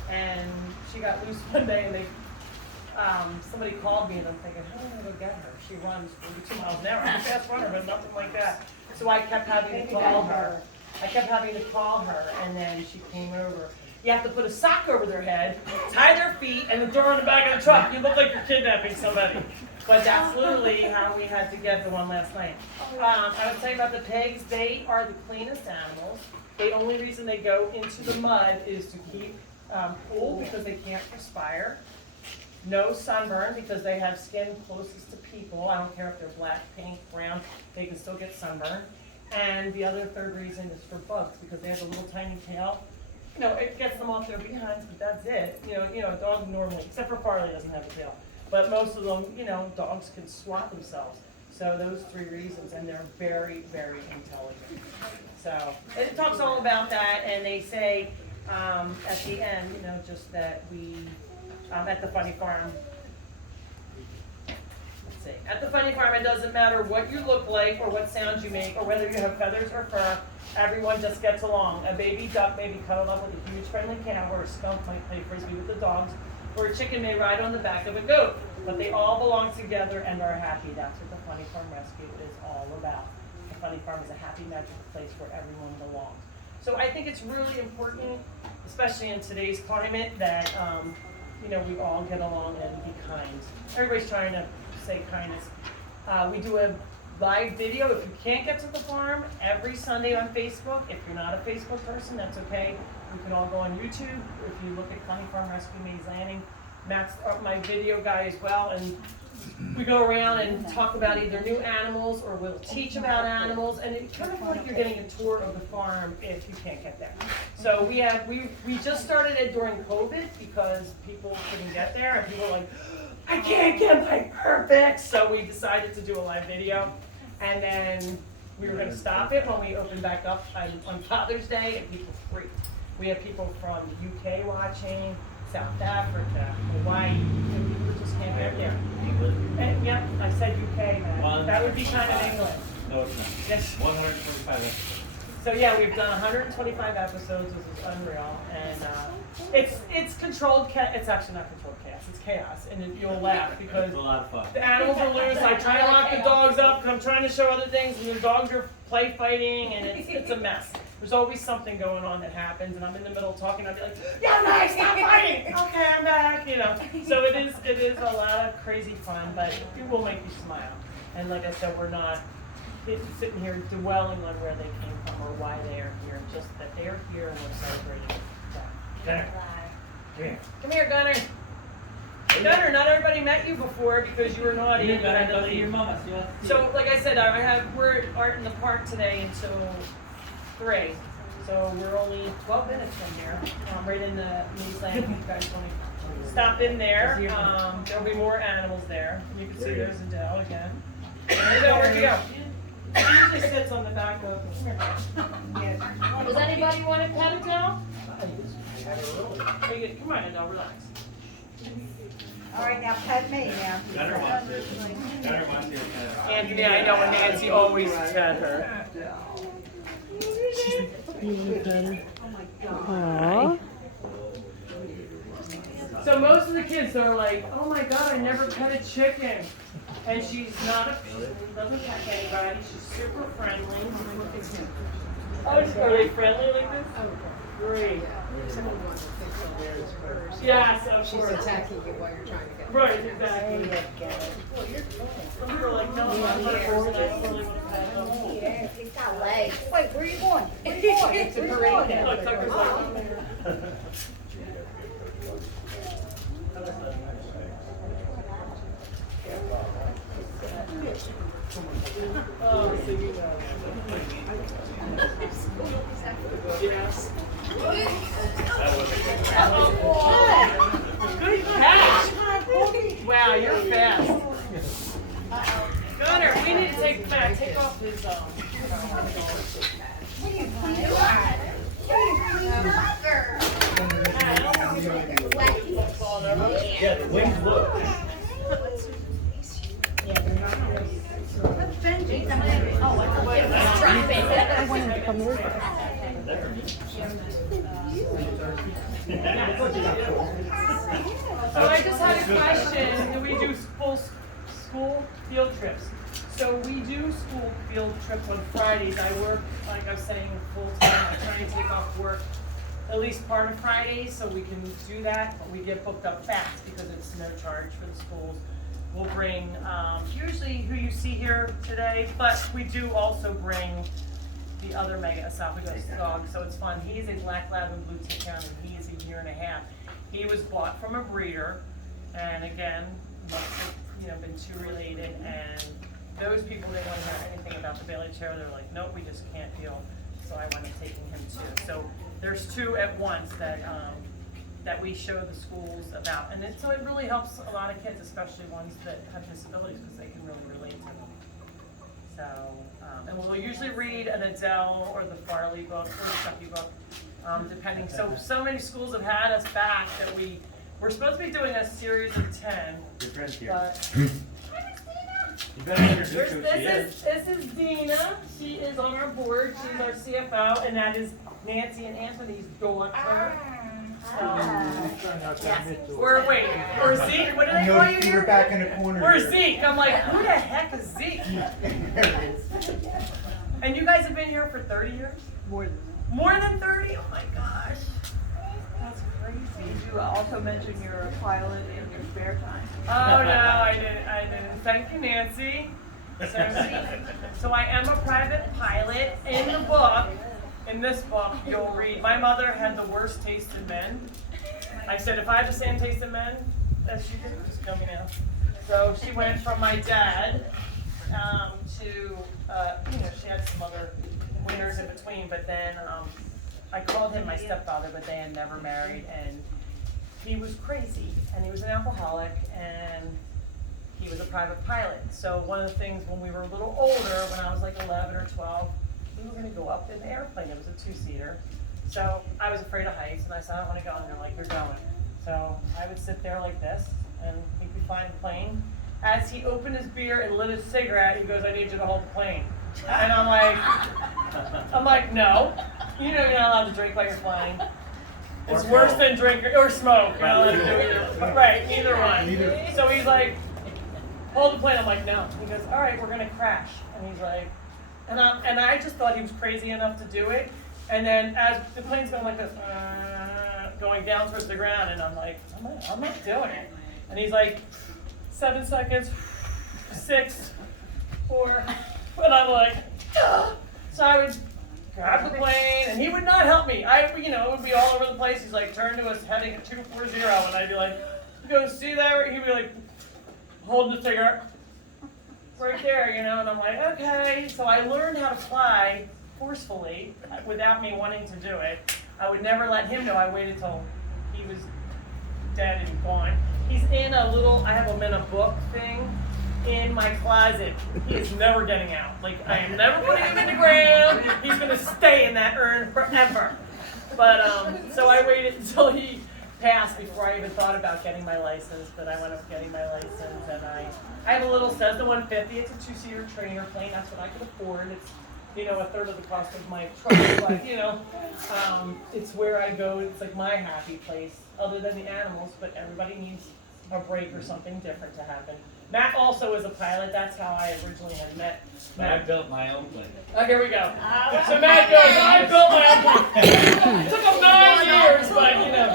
And she got loose one day and somebody called me and I'm thinking, how am I gonna go get her? She runs 42 miles an hour. I'm a fast runner, but nothing like that. So I kept having to call her. And then she came over. You have to put a sock over their head, tie their feet, and then throw her in the back of the truck. You look like you're kidnapping somebody. But that's literally how we had to get the one last night. I was telling you about the pigs. They are the cleanest animals. The only reason they go into the mud is to keep cool because they can't perspire. No sunburn because they have skin closest to people. I don't care if they're black, pink, brown, they can still get sunburn. And the other third reason is for bugs because they have a little tiny tail. It gets them off their behinds, but that's it. A dog normally, except for Farley doesn't have a tail. But most of them, dogs can swat themselves. So those 3 reasons, and they're very, very intelligent. So it talks all about that, and they say at the end, just that we, at the funny farm, at the funny farm, it doesn't matter what you look like or what sounds you make or whether you have feathers or fur, everyone just gets along. A baby duck may be cuddled up with a huge friendly cow, or a skunk might play frisbee with the dogs, or a chicken may ride on the back of a goat. But they all belong together and are happy. That's what the Funny Farm Rescue is all about. The Funny Farm is a happy, magical place where everyone belongs. So I think it's really important, especially in today's climate, that we all get along and be kind. Everybody's trying to say kindness. We do a live video if you can't get to the farm every Sunday on Facebook. If you're not a Facebook person, that's okay. We can all go on YouTube. If you look at Funny Farm Rescue Maze Landing, Matt's my video guy as well, and we go around and talk about either new animals or we'll teach about animals, and it kind of feels like you're getting a tour of the farm if you can't get there. So we just started it during COVID because people couldn't get there, and people were like, I can't get my perfect, so we decided to do a live video, and then we were gonna stop it when we opened back up on Father's Day, and people freaked. We have people from UK watching, South Africa, Hawaii, and people just can't get there. England? And, yep, I said UK, man. That would be kind of England. No, it's not. Yes. 125 episodes. So yeah, we've done 125 episodes, which is unreal, and it's controlled chaos. It's actually not controlled chaos, it's chaos, and you'll laugh because It's a lot of fun. the animals are loose. I try to lock the dogs up because I'm trying to show other things, and the dogs are play fighting, and it's a mess. There's always something going on that happens, and I'm in the middle talking. I'll be like, "Yeah, nice, stop fighting." Okay, I'm back. You know. So it is a lot of crazy fun, but it will make you smile. And like I said, we're not sitting here dwelling on where they came from or why they are here. Just that they're here and we're celebrating them. Gunner. Come here. Come here, Gunner. Gunner, not everybody met you before because you were naughty. You and you had gotta to go see your leave. mama. So, like I said, we're at Art in the Park today until 3. So we're only 12 minutes from here, right in the Maze Land. You guys want to stop in there. There'll be more animals there. You can see there's Adele again. Where'd you go? She usually sits on the back of. Does anybody want to pet Adele? Are you good? Come on, Adele, relax. All right, now pet me now. Gunner wants it. Gunner wants it. Anthony, I know, and Nancy always pet her. Aww. So most of the kids are like, oh my God, I never pet a chicken. And she doesn't pet anybody. She's super friendly. Oh, are they friendly like this? Great. Yes, of She's course. attacking you while you're trying to get. Right, exactly. Some people are like, no, I'm not a person. I don't really want to pet them. Yeah, he's got legs. Wait, where are you going? Where are you going? It's a parade day. Look, Tucker's like, oh, man. Oh, so you know. Yes. Good catch. Wow, you're fast. Gunner, we need to take off his Yeah, the wings look. I want him to come over. So I just had a question. Do we do school field trips? So we do school field trips on Fridays. I work, like I was saying, full time. I try and take off work at least part of Fridays so we can do that. But we get booked up fast because it's no charge for the schools. We'll bring usually who you see here today, but we do also bring the other mega esophagus dog, so it's fun. He is a black lab and blue tick hound, and he is a 1.5 years. He was bought from a breeder, and again, must have been too related. And those people didn't want to hear anything about the Bailey chair. They're like, nope, we just can't deal. So I wound up taking him too. So there's 2 at once that we show the schools about, and so it really helps a lot of kids, especially ones that have disabilities, because they can really relate to them. So, and we'll usually read an Adele or the Farley book or the Chucky book, depending. So many schools have had us back that we're supposed to be doing a series of 10. Your friend's here. But You better introduce who she is. this is Dina. She is on our board. She's our CFO, and that is Nancy and Anthony's daughter. Or wait, or Zeke, what do they call you You here? were back in the corner. Or here. Zeke, I'm like, who the heck is Zeke? And you guys have been here for 30 years? More than 30? Oh my gosh. That's crazy. You also mentioned you're a pilot in your spare time. Oh no, I didn't. Thank you, Nancy. So I am a private pilot. In the book, in this book, you'll read, my mother had the worst taste in men. I said, if I have the same taste in men as she did, just kill me now. So she went from my dad to, she had some other winners in between, but then I called him my stepfather, but they had never married, and he was crazy, and he was an alcoholic, and he was a private pilot. So one of the things when we were a little older, when I was like 11 or 12, we were gonna go up in the airplane. It was a 2-seater. So I was afraid of heights, and I said, I don't wanna go, and they're like, you're going. So I would sit there like this, and he'd be flying the plane. As he opened his beer and lit his cigarette, he goes, I need you to hold the plane. And I'm like, no. You know you're not allowed to drink while you're flying. It's worse than drink or smoke. You're not allowed to do either. Right, neither one. So he's like, hold the plane. I'm like, no. He goes, all right, we're gonna crash. And he's like, and I just thought he was crazy enough to do it. And then as the plane's going like this, going down towards the ground, and I'm like, I'm not doing it. And he's like, 7 seconds, 6, 4, and I'm like, duh. So I would grab the plane, and he would not help me. It would be all over the place. He's like, turn to us, heading at 240, and I'd be like, go see that? He'd be like, holding the cigarette right there, and I'm like, okay. So I learned how to fly forcefully without me wanting to do it. I would never let him know. I waited till he was dead and gone. He's in a little, I have him in a book thing in my closet. He is never getting out. Like, I am never putting him in the ground. He's gonna stay in that urn forever. But, so I waited until he passed before I even thought about getting my license, but I went up getting my license, and I have a little Cessna 150. It's a 2-seater trainer plane. That's what I could afford. It's, a third of the cost of my truck, but, it's where I go. It's like my happy place, other than the animals, but everybody needs a break or something different to happen. Matt also is a pilot. That's how I originally had met But I Matt. built my own plane. Oh, here we go. So Matt goes, I built my own plane. It took him 9 years, but he did.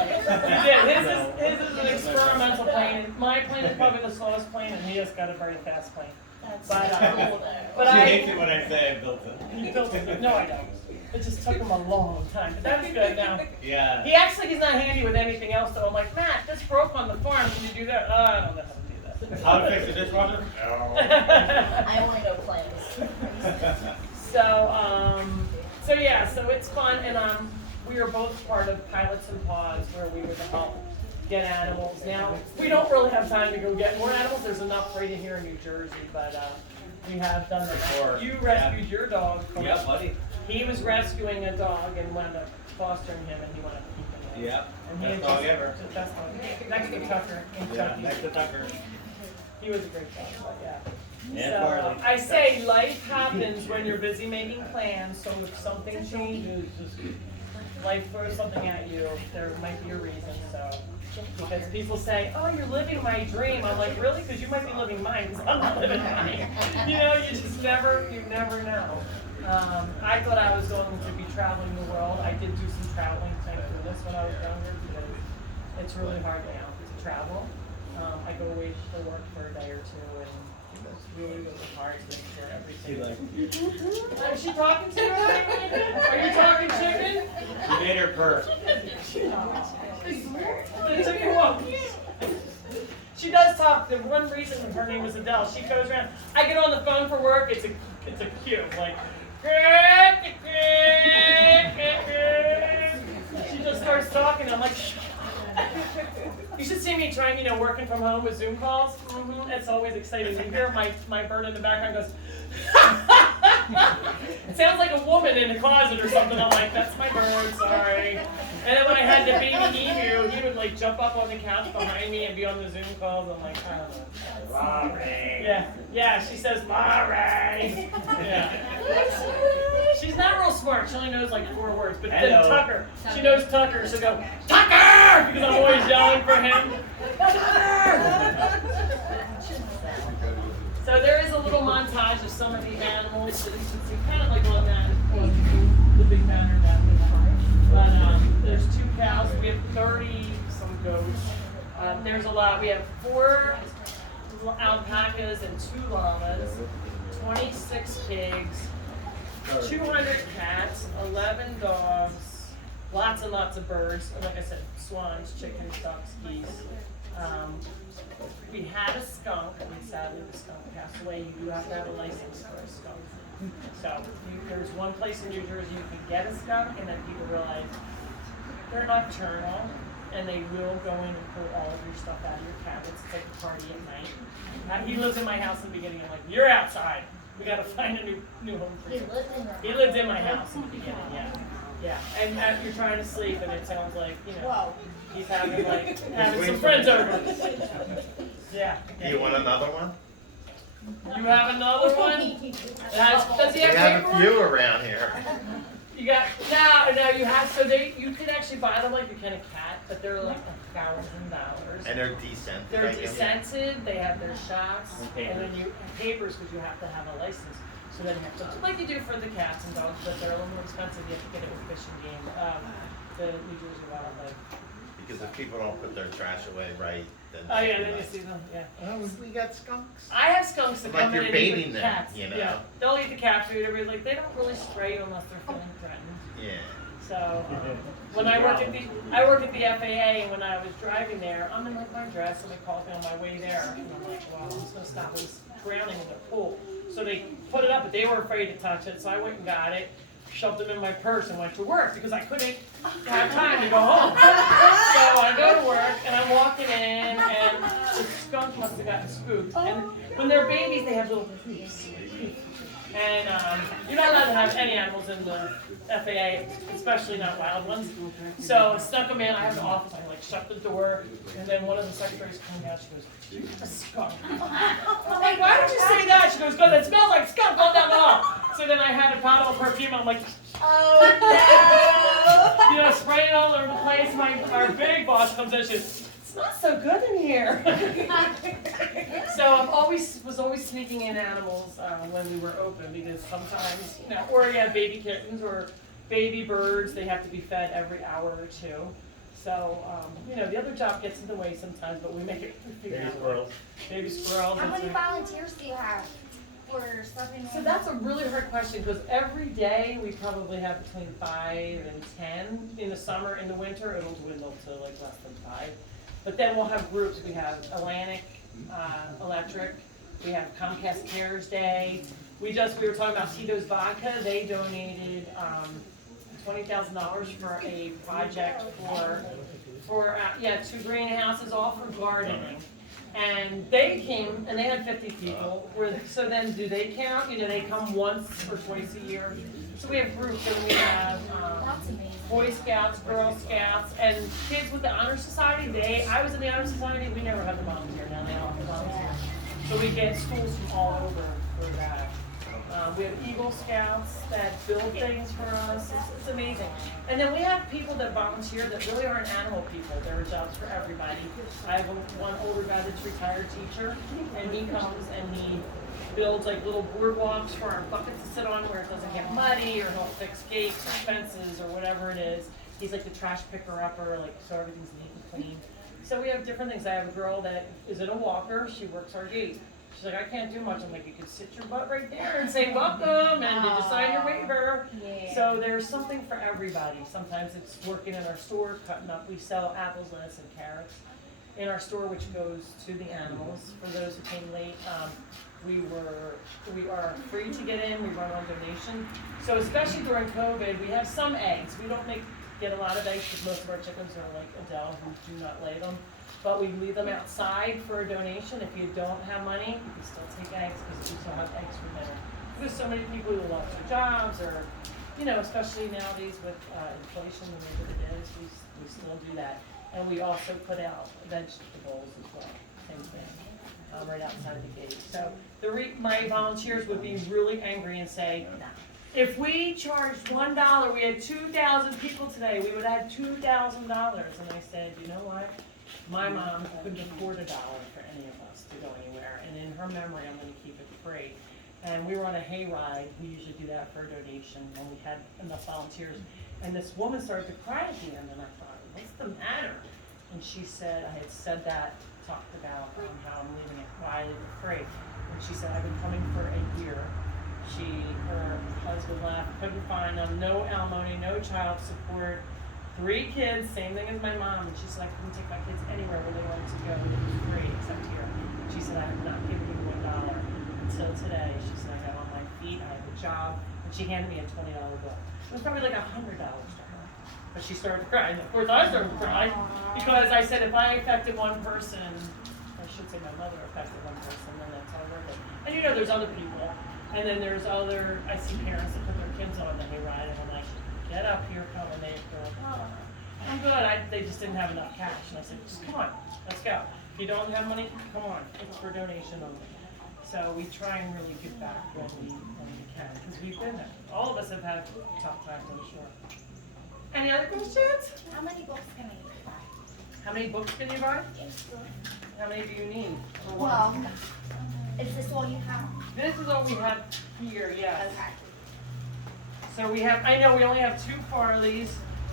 His is an experimental plane. My plane is probably the slowest plane, and he has got a very fast plane. But She hates it when I say I built it. He built it. No, I don't. It just took him a long time, but that's good now. Yeah. He's not handy with anything else, though. I'm like, Matt, this broke on the farm. Can you do that? I don't know how to do that. How to fix a dishwasher? No. I only know plans. So it's fun, and we are both part of Pilots and Paws, where we would help get animals. Now, we don't really have time to go get more animals. There's enough right in here in New Jersey, but we have done that. You rescued your dog from Yeah, buddy. He was rescuing a dog and wound up fostering him, and he wanted to keep him. Yeah. And he Best had dog ever. Best dog. Next to Tucker and Yeah, Chucky. next to Tucker. He was a great dog, but yeah. And So Barley. I say life happens when you're busy making plans, so if something changes, just life throws something at you, there might be a reason, so. Because people say, oh, you're living my dream. I'm like, really? Because you might be living mine, because I'm not living mine. You never know. I thought I was going to be traveling the world. I did do some traveling, thank goodness, when I was younger, because it's really hard now to travel. I go away to work for a day or two, and it's really, really hard to make sure everything. Is she talking to you? Are you talking chicken? You made her purr. They took a walk. She does talk. The one reason her name is Adele, she goes around. I get on the phone for work. It's a cue. Like, she just starts talking. I'm like, shut up. You should see me trying, working from home with Zoom calls. It's always exciting. You hear my bird in the background goes. It sounds like a woman in a closet or something. I'm like, that's my bird, sorry. And then when I had the baby emu, he would like jump up on the couch behind me and be on the Zoom calls. I'm like, I don't know. Laurie. Yeah, she says, Laurie. Yeah. She's not real smart. She only knows like 4 words. But then Tucker, she knows Tucker. She'll go, Tucker! Because I'm always yelling for him. Tucker! So there is a little montage of some of the animals that you can see, kind of like on that, the big banner that we have. But there's 2 cows, we have 30 some goats. There's a lot. We have 4 alpacas and 2 llamas, 26 pigs, 200 cats, 11 dogs, lots and lots of birds. And like I said, swans, chickens, ducks, geese. We had a skunk, and sadly the skunk passed away. You do have to have a license for a skunk. So there's one place in New Jersey you can get a skunk, and then people realize they're nocturnal, and they will go in and pull all of your stuff out of your cabinets. It's like a party at night. He lived in my house in the beginning. I'm like, you're outside. We got to find a new home for you. He lived in my house in the beginning. Yeah. And you're trying to sleep, and it sounds like he's having some friends over. Yeah. Do you want another one? You have another one? Does he We have have a few around here. You got no. You have you could actually buy them like you can a cat, but they're like $1,000. And they're descented. They're I guess. descented. They have their shots, And and then you have papers because you have to have a license. So then you have to, like you do for the cats and dogs, but they're a little more expensive. You have to get it with Fish and Game, the New Jersey Wildlife. Because if people don't put their trash away right, then. Oh yeah, then you see them. Yeah. Oh, we got skunks. I have skunks that Like come you're in and eat baiting the them, cats. you know? Yeah, they'll eat the cat food. Everybody's like, they don't really spray you unless they're feeling threatened. Yeah. So when I worked at the FAA, and when I was driving there, I'm in like my dress and they called me on my way there, and I'm like, well, I'm just gonna stop. I was drowning in their pool, so they put it up, but they were afraid to touch it. So I went and got it, shoved them in my purse, and went to work because I couldn't have time to go home. So I go to work and I'm walking in, and the skunk must have gotten spooked. And when they're babies, they have little poofs. And you're not allowed to have any animals in the FAA, especially not wild ones. So I snuck them in. I have the office. I like shut the door, and then one of the secretaries came out. She goes, "A skunk." I'm like, "Why did you say that?" She goes, "Because it smells like skunk all down the hall." So then I had a bottle of perfume. I'm like, Oh you know, spraying all over the place. Our big boss comes in. She goes, "It's not so good in here." So I was always sneaking in animals when we were open, because sometimes, you know, or you have baby kittens or baby birds. They have to be fed every hour or two. So you know, the other job gets in the way sometimes, but we make it. Baby squirrels. Baby squirrels. How many volunteers do you have for stuffing? So that's a really hard question, because every day we probably have between 5 and 10. In the summer, in the winter, it'll dwindle to like less than 5. But then we'll have groups. We have Atlantic Electric. We have Comcast Cares Day. We were talking about Tito's Vodka. They donated $20,000 for a project for 2 greenhouses, all for gardening. And they came, and they had 50 people. So then, do they count? You know, they come once or twice a year. So we have groups, and we have Boy Scouts, Girl Scouts, and kids with the Honor Society. I was in the Honor Society. We never had to volunteer. Now they all have to volunteer. So we get schools from all over for that. We have Eagle Scouts that build things for us. It's amazing. And then we have people that volunteer that really aren't animal people. There are jobs for everybody. I have one older guy that's a retired teacher, and he comes and he builds like little boardwalks for our buckets to sit on where it doesn't get muddy, or he'll fix gates or fences or whatever it is. He's like the trash picker upper, like so everything's neat and clean. So we have different things. I have a girl that is in a walker. She works our gate. She's like, I can't do much. I'm like, you can sit your butt right there and say welcome, and did you sign your waiver? Yeah. So there's something for everybody. Sometimes it's working in our store, cutting up. We sell apples, lettuce, and carrots in our store, which goes to the animals. For those who came late, we are free to get in. We run on donation. So especially during COVID, we have some eggs. We don't get a lot of eggs because most of our chickens are like Adele, who do not lay them. But we leave them outside for a donation. If you don't have money, you can still take eggs, because we still have eggs for dinner. There's so many people who lost their jobs, or, you know, especially nowadays with inflation the way that it is, we still do that. And we also put out vegetables as well, same thing, right outside the gate. So my volunteers would be really angry and say, if we charged $1, we had 2,000 people today, we would have $2,000. And I said, you know what? My mom couldn't afford $1 for any of us to go anywhere, and in her memory, I'm going to keep it free. And we were on a hayride. We usually do that for a donation when we had enough volunteers. And this woman started to cry at the end, and I thought, what's the matter? And she said, I had said that, talked about how I'm leaving it, why I leave it free. And she said, I've been coming for a year. Her husband left, couldn't find them, no alimony, no child support, 3 kids, same thing as my mom. And she said, I couldn't take my kids anywhere where they wanted to go, it was free except here. She said, I have not given you $1 until today. She said, I got on my feet, I have a job, and she handed me a $20 bill. It was probably like $100 to her. But she started to cry, and of course I started to cry, because I said, if I affected one person, I should say my mother affected one person, then that's all worth it. And you know, there's other people. And then there's I see parents that put their kids on the hayride, and I'm like, get up here, come, and they're like, oh, I'm good. They just didn't have enough cash. And I said, just come on, let's go. If you don't have money, come on, it's for donation only. So we try and really give back when we can, because we've been there. All of us have had tough times, I'm sure. Any other questions? How many books can I buy? How many books can you buy? Yes, good. How many do you need? Well, is this all you have? This is all we have here, yes. Okay. So we have, I know we only have 2 Farleys,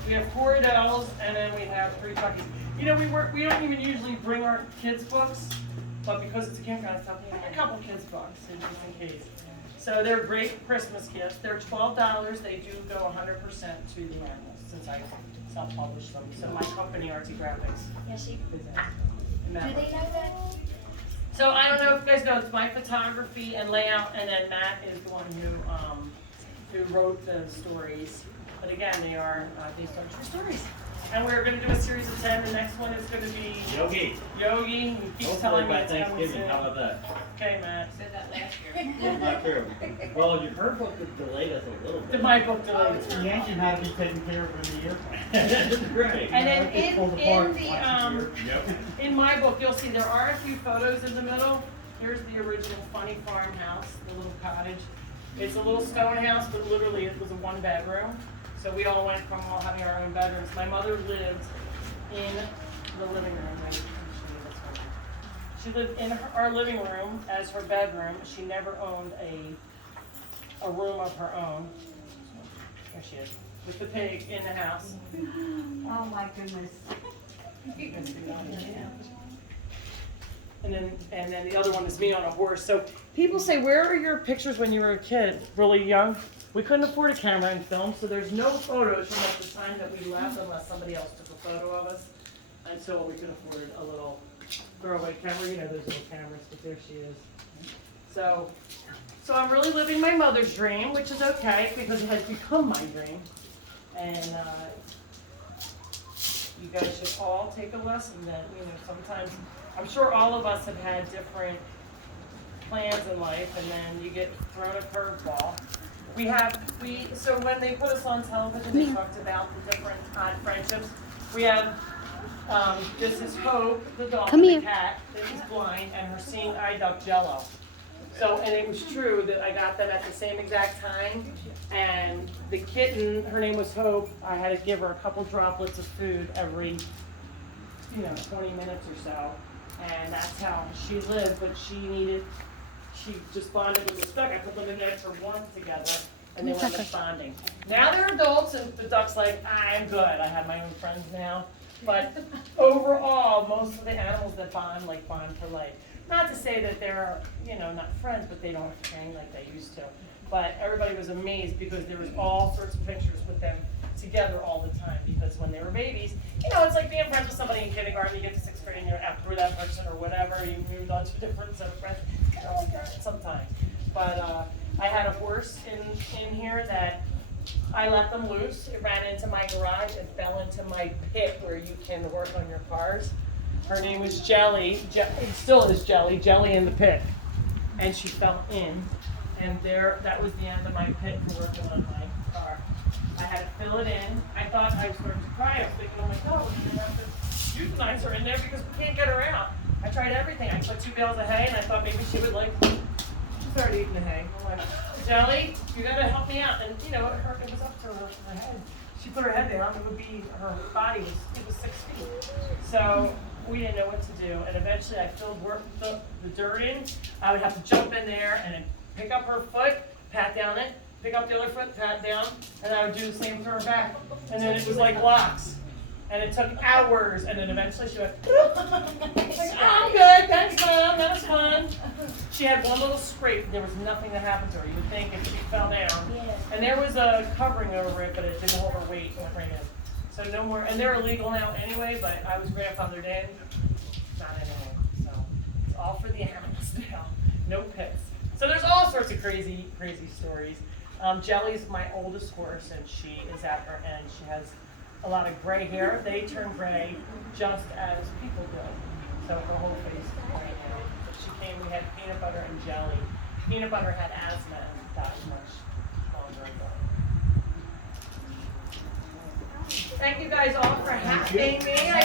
we have 4 Adells, and then we have 3 Tuckies. You know, we don't even usually bring our kids' books, but because it's a campground stuff, we have a couple kids' books, just in case. So they're great Christmas gifts. They're $12. They do go 100% to the animals, since I self-publish them. So my company, Artsy Graphics, Yeah, she. is Do they know that? So I don't know if you guys know, it's my photography and layout, and then Matt is the one who wrote the stories. But again, they are true stories. And we're going to do a series of 10. The next one is going to be Yogi. Yogi. He keeps Hopefully telling me by it's coming Thanksgiving, soon. how about that? Okay, Matt. Said that last year. Not true. Well, her book delayed us a little bit. Did my book delayed? The engine had to be taken care of in the airplane. Right. And then It pulled apart in the Yep. in my book, you'll see there are a few photos in the middle. Here's the original funny farmhouse, the little cottage. It's a little stone house, but literally it was a 1-bedroom. So we all went from all having our own bedrooms. My mother lived in the living room. She lived in our living room as her bedroom. She never owned a room of her own. There she is, with the pig in the house. Oh, my goodness. And then the other one is me on a horse. So people say, where are your pictures when you were a kid, really young? We couldn't afford a camera and film, so there's no photos from like the time that we left unless somebody else took a photo of us. And so we could afford a little throwaway camera, you know those little cameras, but there she is. So I'm really living my mother's dream, which is okay because it has become my dream. And you guys should all take a lesson that, you know, sometimes, I'm sure all of us have had different plans in life and then you get thrown a curveball. So when they put us on television, they talked about the different odd friendships. We have, this is Hope, the dog, the cat, that is blind, and her seeing eye duck Jello. So, and it was true that I got them at the same exact time, and the kitten, her name was Hope, I had to give her a couple droplets of food every, 20 minutes or so, and that's how she lived, but she just bonded with the duck. I put them in there for one together, and they went bonding. Now they're adults, and the duck's like, I'm good, I have my own friends now. But overall, most of the animals that bond for life. Not to say that they're, not friends, but they don't hang like they used to. But everybody was amazed because there was all sorts of pictures with them together all the time. Because when they were babies, it's like being friends with somebody in kindergarten. You get to 6th grade and you're after that person or whatever. You moved on to a different set of friends. Kind of like that sometimes. But I had a horse in here that I let them loose. It ran into my garage and fell into my pit where you can work on your cars. Her name was Jelly. It still is Jelly in the pit. And she fell in. And that was the end of my pit for working on my car. I had to fill it in. I thought I was going to cry. I was thinking, oh my God, we're going to have to euthanize her in there because we can't get her out. I tried everything. I put 2 bales of hay and I thought maybe she would she started eating the hay. I'm like, Jelly, you gotta help me out. And it was up to her head. She put her head down, her body was 6 feet. So we didn't know what to do. And eventually I filled the dirt in. I would have to jump in there and then pick up her foot, pat down it, pick up the other foot, pat down, and I would do the same for her back. And then it was like blocks. And it took hours, and then eventually she went, like, I'm good, thanks Mom, that was fun. She had one little scrape, there was nothing that happened to her. You would think if she fell down. Yeah. And there was a covering over it, but it didn't hold her weight, it went right in. So no more, and they're illegal now anyway, but I was grandfathered in, not anymore. So it's all for the animals now, no pets. So there's all sorts of crazy, crazy stories. Jelly's my oldest horse, and she is at her end. She has a lot of gray hair. They turn gray just as people do. So her whole face is gray now. So she came, we had Peanut Butter and Jelly. Peanut Butter had asthma and died much longer ago. Thank you guys all for having me. I